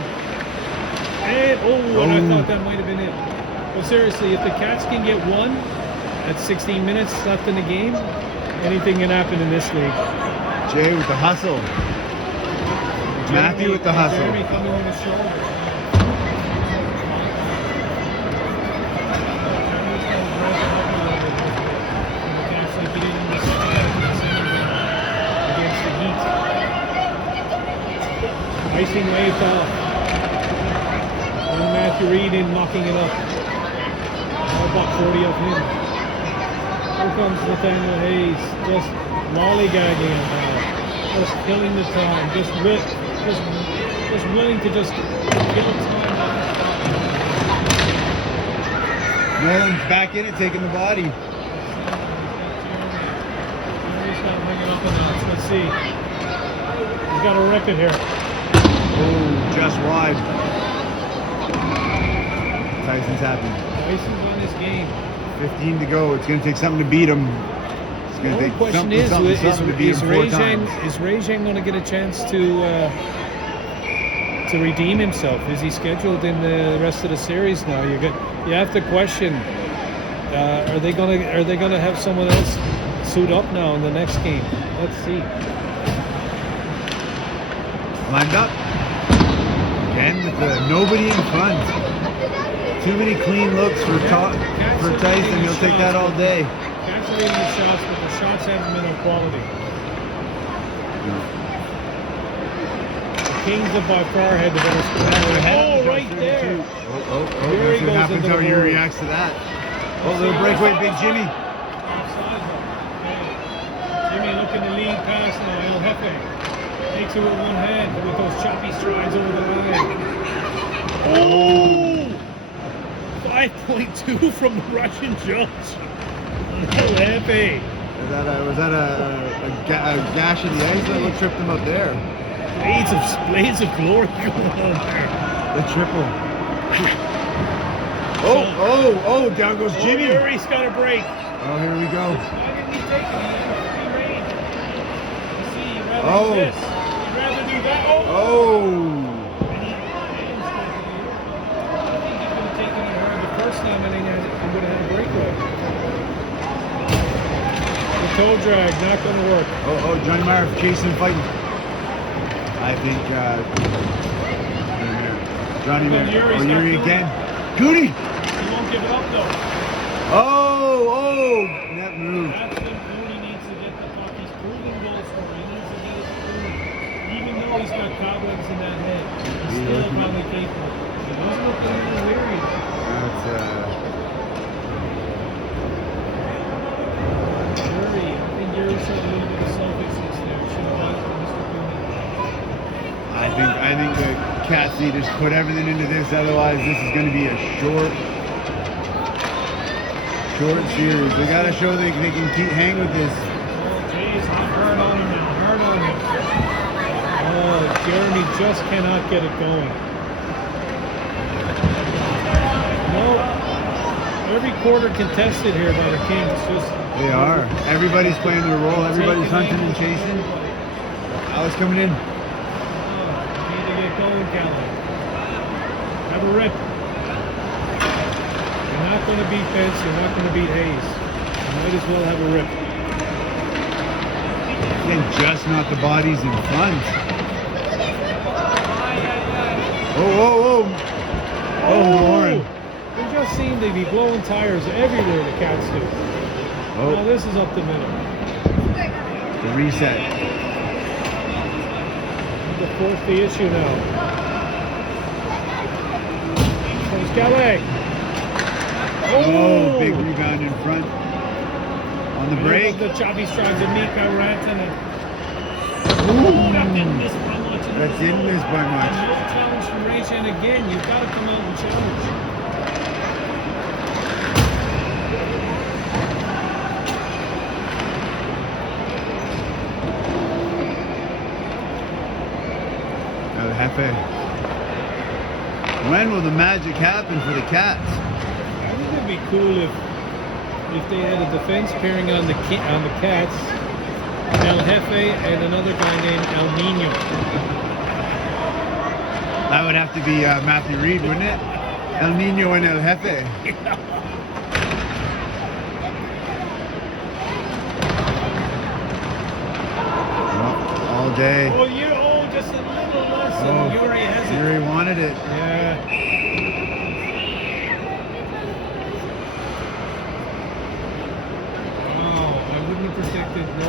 And and I thought that might have been it. But seriously, if the Cats can get one at 16 minutes left in the game, anything can happen in this league. Jay with the hustle. Matthew with the hustle. Jeremy coming on his shoulders. Icing waved off. And Matthew Reed in knocking it up. About 40 of him. Here comes Nathaniel Hayes, just lollygagging him now. Just killing the time. Just willing to just kill time. Nolan's back in it, taking the body. He's got to bring it up a notch. Let's see. He's got to rip it here. Oh, just wide. Tyson's happy. Tyson's on his game. 15 to go. It's going to take something to beat him. It's going to take something to beat him 4 times. Is Rejang going to get a chance to redeem himself? Is he scheduled in the rest of the series now? You have to question. Are they going to have someone else suit up now in the next game? Let's see. Lined up. Again with nobody in front. Too many clean looks for Tyson. He'll take that all day. Cats are hitting the shots, but the shots haven't been of quality. The Kings have by far had the better score. Oh, right there. Oh, Here that's he what goes happens into how the he goal. reacts to that. Oh, little breakaway, Big Jimmy. Offside though. Okay. Jimmy looking to lead pass now. El Jefe takes it with one hand with those choppy strides over the line. Oh! 5.2 from the Russian judge. El Jefe. Was that a gash in the ice? What tripped him up there? Blades of glory going on there. The triple. Oh, down goes Jimmy. Yuri's got a break. Oh, here we go. Why didn't he take it? He had free reign. You see, you'd rather Oh. do this. You'd rather do that. Oh. And he I think he could have taken it hard the first time and he would have had a breakaway. The toe drag, not going to work. Oh, Johnny Meyer, Qeason fighting. I think Johnny Meyer. Yuri's Oh, Yuri got again. Goody. He won't give it up though. Oh, net move. That's when Cooney needs to get the puck. He's proven goal scorer. He needs to get it to Cooney. Even though he's got cobwebs in that head, he's still probably capable. He doesn't look a little weary. That's Yuri, I think Yuri showed a little bit of selfishness there. Should have done it for Mr. Cooney. I think the Cats need to put everything into this. Otherwise, this is going to be a short series. They got to show they can hang with this. Oh, geez, hard on him now. Hard on him. Oh, Jeremy just cannot get it going. No, every quarter contested here by the Kings. They are. Everybody's playing their role. Everybody's hunting and chasing. Alex coming in. Need to get going, Callan. Have a rip. You're not going to beat Pence. You're not going to beat Hayes. You might as well have a rip. Then just not the bodies in front. Oh, Warren. They just seem to be blowing tires everywhere, the Cats do. Oh. Now this is up the middle. The reset. To force the issue now. There's Calais. Oh, big rebound in front. On the break. The chubby strides of Mika Rantanen. Ooh, that didn't miss by much. That didn't miss by much. No challenge from Rajan again. You've got to come out and challenge. El Jefe. When will the magic happen for the Cats? I think it'd be cool if they had a defense pairing on the Cats, El Jefe and another guy named El Nino. That would have to be Matthew Reed, wouldn't it? El Nino and El Jefe. All day. Just a little less than Yuri has it. Yuri wanted it. Yeah. Wow, I wouldn't have predicted no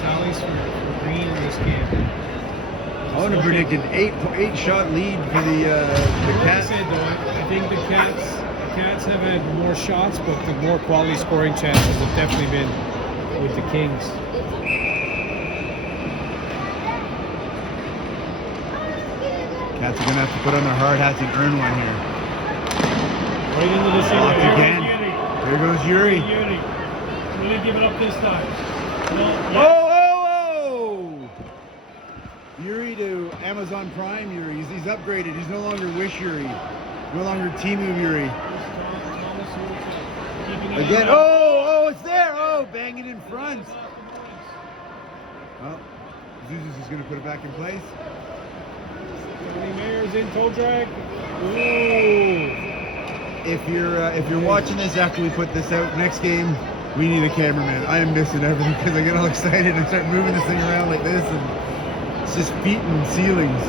tallies for Green in this game. I would have predicted eight shot lead for the Cats. Like I said, though, I think the Cats have had more shots, but the more quality scoring chances have definitely been with the Kings. Cats are going to have to put on their hard hats and earn one here. Right into the center. Blocked again. There goes Yuri. Yuri. Will he give it up this time? No. Oh! Yuri to Amazon Prime Yuri. He's upgraded. He's no longer Wish Yuri. No longer Timu Yuri. Again. Oh, it's there. Oh, bang it in front. Well, Zeus is going to put it back in place. Tony Mayer's in toe drag. Ooh. If you're watching this after we put this out, next game we need a cameraman. I am missing everything because I get all excited and start moving this thing around like this, and it's just feet and ceilings.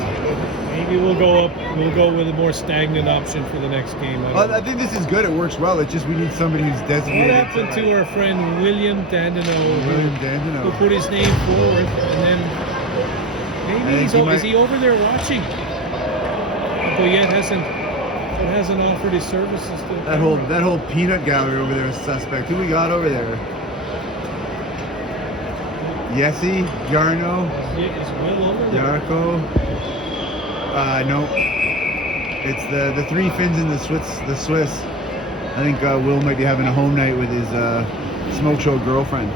Maybe we'll go up. We'll go with a more stagnant option for the next game. I think this is good. It works well. It's just we need somebody who's designated. What happened to our friend William Dandeneau? Who put his name forward, and then maybe is he over there watching? But yet hasn't offered his services to that whole peanut gallery over there is suspect. Who we got over there? Yessi, Jarno, is Will over there? Yarko. No, it's the three Finns and the Swiss. I think Will might be having a home night with his smoke show girlfriend.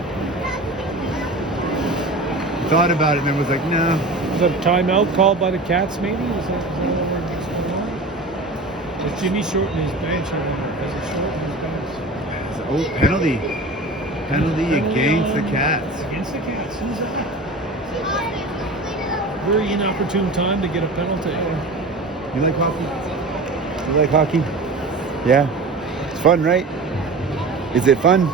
Thought about it and then was like, no. Is that a timeout called by the Cats? Maybe is that what's going on? Is Jimmy shorten his bench or does it shorten his bench? Oh, penalty against the Cats. Against the Cats. Who's that? Very inopportune time to get a penalty. You like hockey? You like hockey? Yeah. It's fun, right? Is it fun?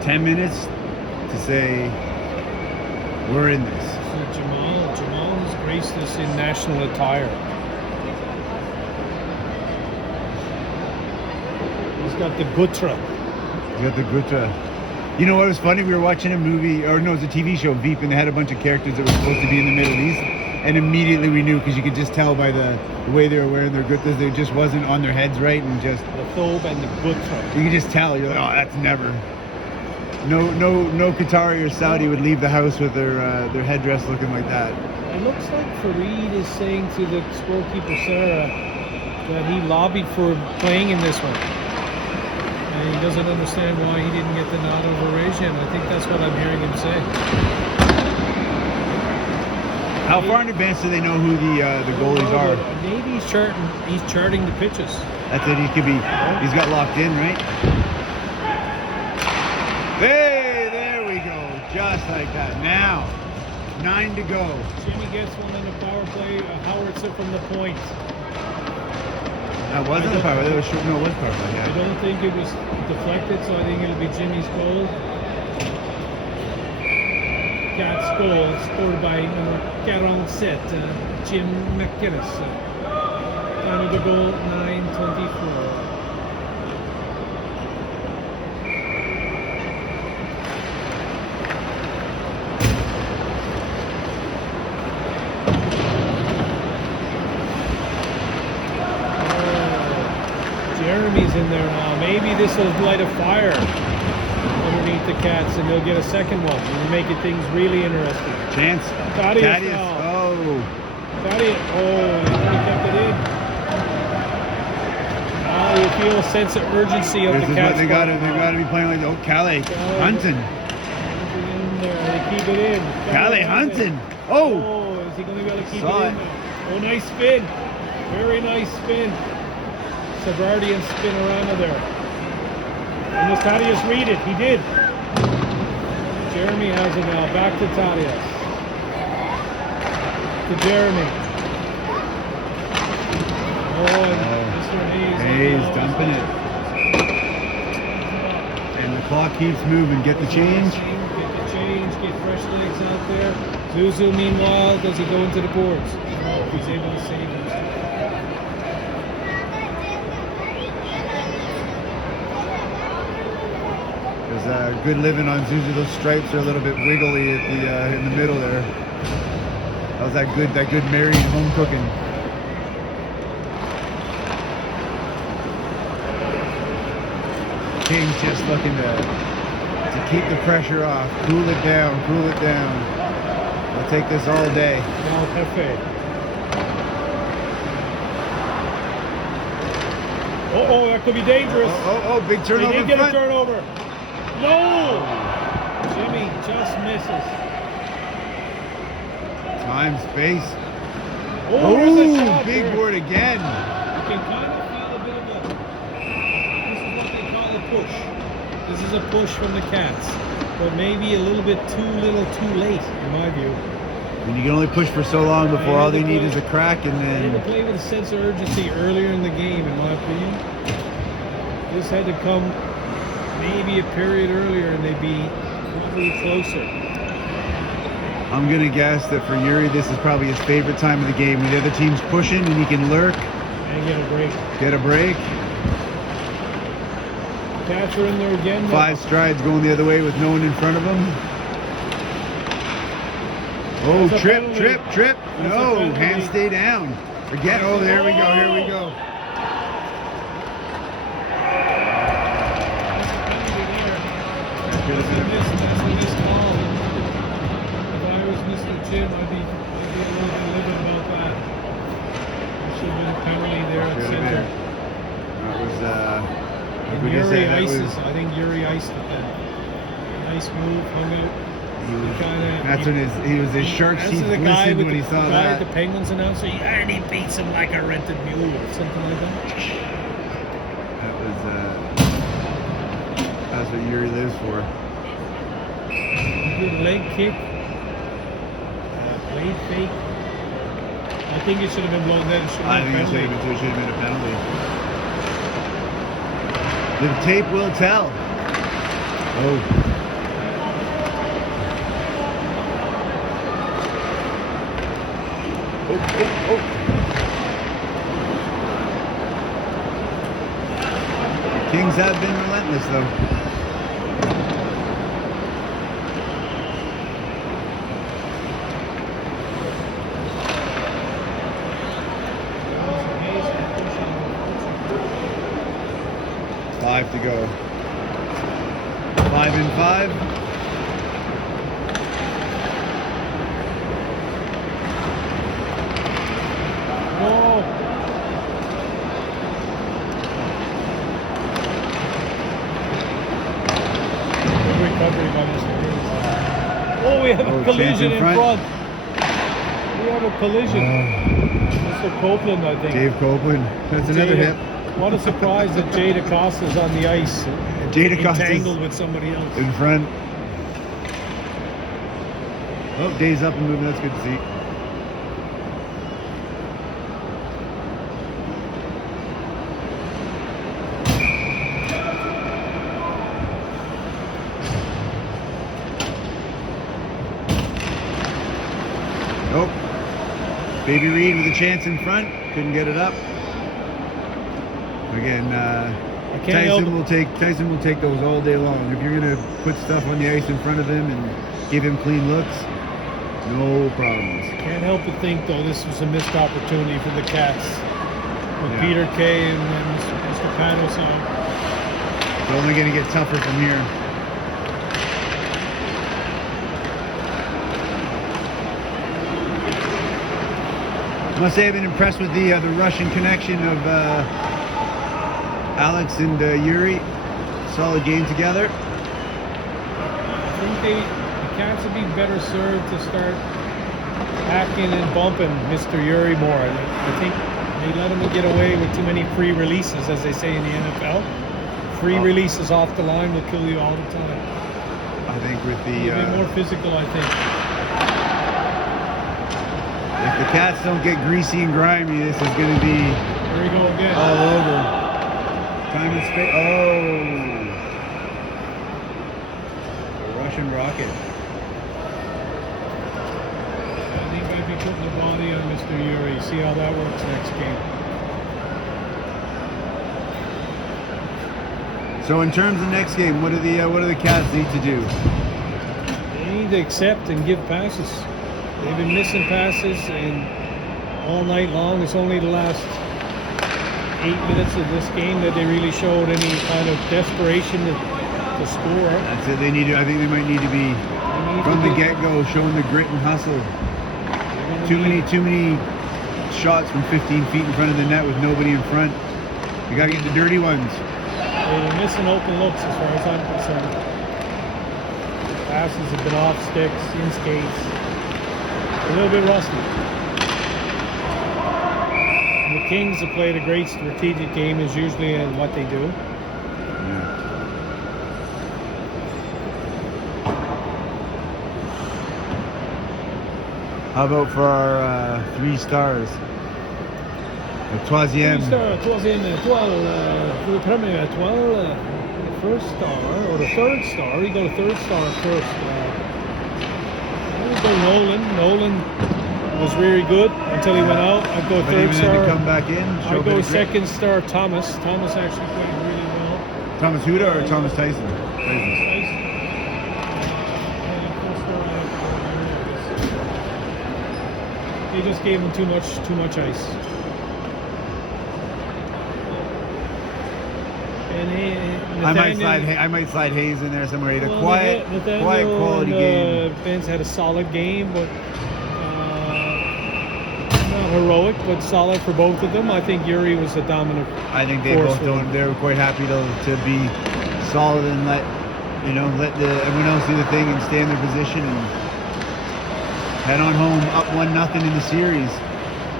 $10 minutes to say we're in this. So Jamal has graced us in national attire. He's got the gutra. You know what was funny? We were watching a movie, or no, it was a TV show, Veep, and they had a bunch of characters that were supposed to be in the Middle East, and immediately we knew because you could just tell by the way they were wearing their gutras, they just wasn't on their heads right, and just the thobe and the gutra. You could just tell. You're like, oh, that's never. No Qatari or Saudi would leave the house with their headdress looking like that. It looks like Fareed is saying to the scorekeeper Sarah that he lobbied for playing in this one. And he doesn't understand why he didn't get the nod over Rajan. I think that's what I'm hearing him say. How far in advance do they know who the goalies are? Maybe he's charting the pitches. That's it. He's got locked in, right? Hey, there we go. Just like that. Now, 9 to go. Jimmy gets one in the power play. Howardson from the point. That wasn't a power. That was short. No, it was power. I Yeah. don't think it was deflected, so I think it'll be Jimmy's goal. Cats goal scored by number 47, Jim McGinnis. Time of the goal, 9:24. Jeremy's in there now. Maybe this will light a fire underneath the Cats, and they'll get a second one and make it things really interesting. Chance. Thaddeus. Oh. Thaddeus. Oh, he kept it in. Now you feel a sense of urgency of This the is Cats. what they got to be playing like. Oh, Calais Hunton. In there. They keep it in. Calais Hunton. Oh. Oh, is he going to be able to keep Saw it in? it. Oh, nice spin. Very nice spin. Savardian spin around of there. And does Thaddeus read it? He did. Jeremy has it now. Back to Thaddeus. To Jeremy. Oh, and Mr. Hayes dumping it. And the clock keeps moving. Get the change. Get the change. Get fresh legs out there. Zuzu, meanwhile, does he go into the boards? No, he's able to save him. There's good living on Zuzu. Those stripes are a little bit wiggly at the in the middle there. That was that good married home cooking. King's just looking to keep the pressure off, cool it down. We'll take this all day. Now Pepe. Oh, that could be dangerous. Oh, big turnover. He did get front. a turnover. No! Jimmy just misses. Time, space. Oh, there's a shot big there. board again. You can kind of feel a bit of a... This is what they call a push. This is a push from the Cats. But maybe a little bit too little too late, in my view. And you can only push for so long before all they need is a crack, and They had to then play with a sense of urgency earlier in the game, in my opinion. This had to come maybe a period earlier, and they'd be probably closer. I'm gonna guess that for Yuri, this is probably his favorite time of the game. When the other team's pushing and he can lurk, And get a break. get a break. Cats are in there again. Now. 5 strides going the other way with no one in front of him. Oh, That's a trip. That's a No, penalty. hands stay down. Forget. Oh, there we go. That's a missed call. If I was Mr. Jim, I'd be a little bit livid about that. There should have been a penalty there at Should have center. been. That was, And we just Yuri said that ices. was- I think Yuri iced it then. Nice move, hung out. That's when he was his shark This teeth is the guy glistened with when he the saw guy that. at the Penguins announcer. And he beats him like a rented mule or something like that. That was, that's what Yuri lives for. Good leg kick. Blade fake. I think it should have been blown then. It should I have think been a it penalty. should have been a penalty. The tape will tell. Oh. Oh. Kings have been relentless, though. Five to go. 5 and 5. Oh. Good recovery by Mr. Hayes. Oh, we have a collision in front. We have a collision. Mr. Copeland, I think. Dave Copeland. That's another hit. What a surprise that Jade Acosta's on the ice. Jade Acosta's entangled with somebody else. in front. Oh, days up and moving. That's good to see. Nope. Baby Reed with a chance in front. Couldn't get it up. Again, Tyson will take those all day long. If you're gonna put stuff on the ice in front of him and give him clean looks, no problems. Can't help but think though this was a missed opportunity for the Cats with Peter Kay and Mr. Panos on. It's only gonna get tougher from here. I must say I've been impressed with the Russian connection of Alex and Yuri. Solid game together. I think the Cats would be better served to start hacking and bumping Mr. Yuri more. I think they let him get away with too many free releases, as they say in the NFL. Free releases off the line will kill you all the time. I think with the a bit more physical, I think. If the Cats don't get greasy and grimy, this is going to be there we go again. All over. Time and space. Oh. The Russian rocket. I think I'd be putting the body on Mr. Yuri. See how that works next game. So in terms of next game, what do the Cats need to do? They need to accept and give passes. They've been missing passes and all night long. It's only the last 8 minutes of this game that they really showed any kind of desperation to score. That's it. They need to. I think they might need to be from the get-go showing the grit and hustle. Too many shots from 15 feet in front of the net with nobody in front. You got to get the dirty ones. They're missing open looks as far as I'm concerned. Passes have been off sticks, in skates. A little bit rusty. And the Kings have played a great strategic game as usually in what they do. Yeah. How about for our 3 stars? The troisième. Troisième étoile, for the premier étoile, the first star, or the third star. We got a third star first. We'll go Nolan was very good until he went out. I'd go third star. To come back in. I'd go second star Thomas. Thomas actually played really well. Thomas Huda or Thomas Tyson? They just gave him too much ice. And I might slide Hayes in there somewhere. He had a quiet quality game. Ben's had a solid game, but not heroic, but solid for both of them. I think Yuri was a dominant. I think they both don't. They were quite happy to be solid and let everyone else do the thing and stay in their position and head on home up 1-0 in the series.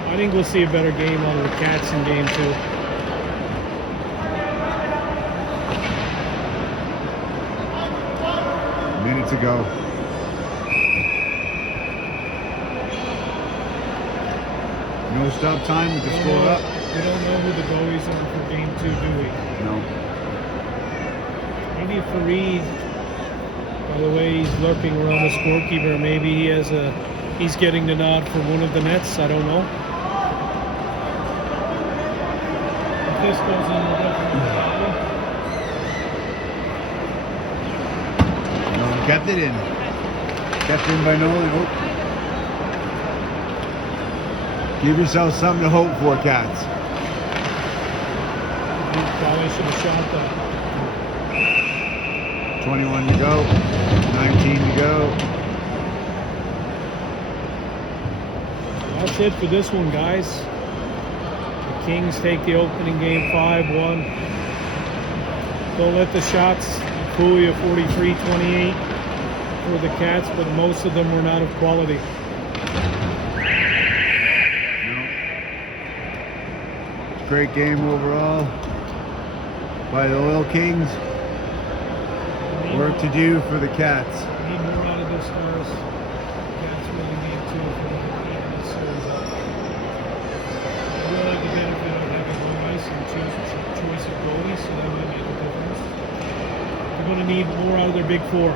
I think we'll see a better game out of the Cats in game 2. Minute to go. No stop time. We can score up. We don't know who the goalies are for game 2, do we? No. Maybe Fareed. By the way, he's lurking around the scorekeeper. Maybe he's getting the nod for one of the nets. I don't know. If this goes in, we'll definitely. Kept it in. Kept in by Nolan. Oh. Give yourself something to hope for, Cats. Probably should have shot that. 21 to go. 19 to go. That's it for this one, guys. The Kings take the opening game 5-1. Don't let the shots fool you. 43-28 for the Cats, but most of them were not of quality. No. Great game overall by the Oil Kings. Work to do for the Cats. Need more out of the Stars. going to need more out of their big four.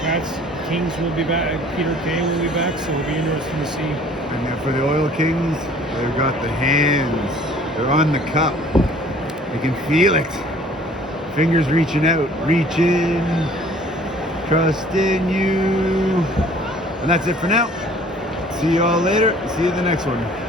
Cats, Kings will be back. Peter Kane will be back, so it'll be interesting to see. And then for the Oil Kings, they've got the hands. They're on the cup. They can feel it. Fingers reaching out, reaching, trust in you. And that's it for now. See you all later. See you in the next one.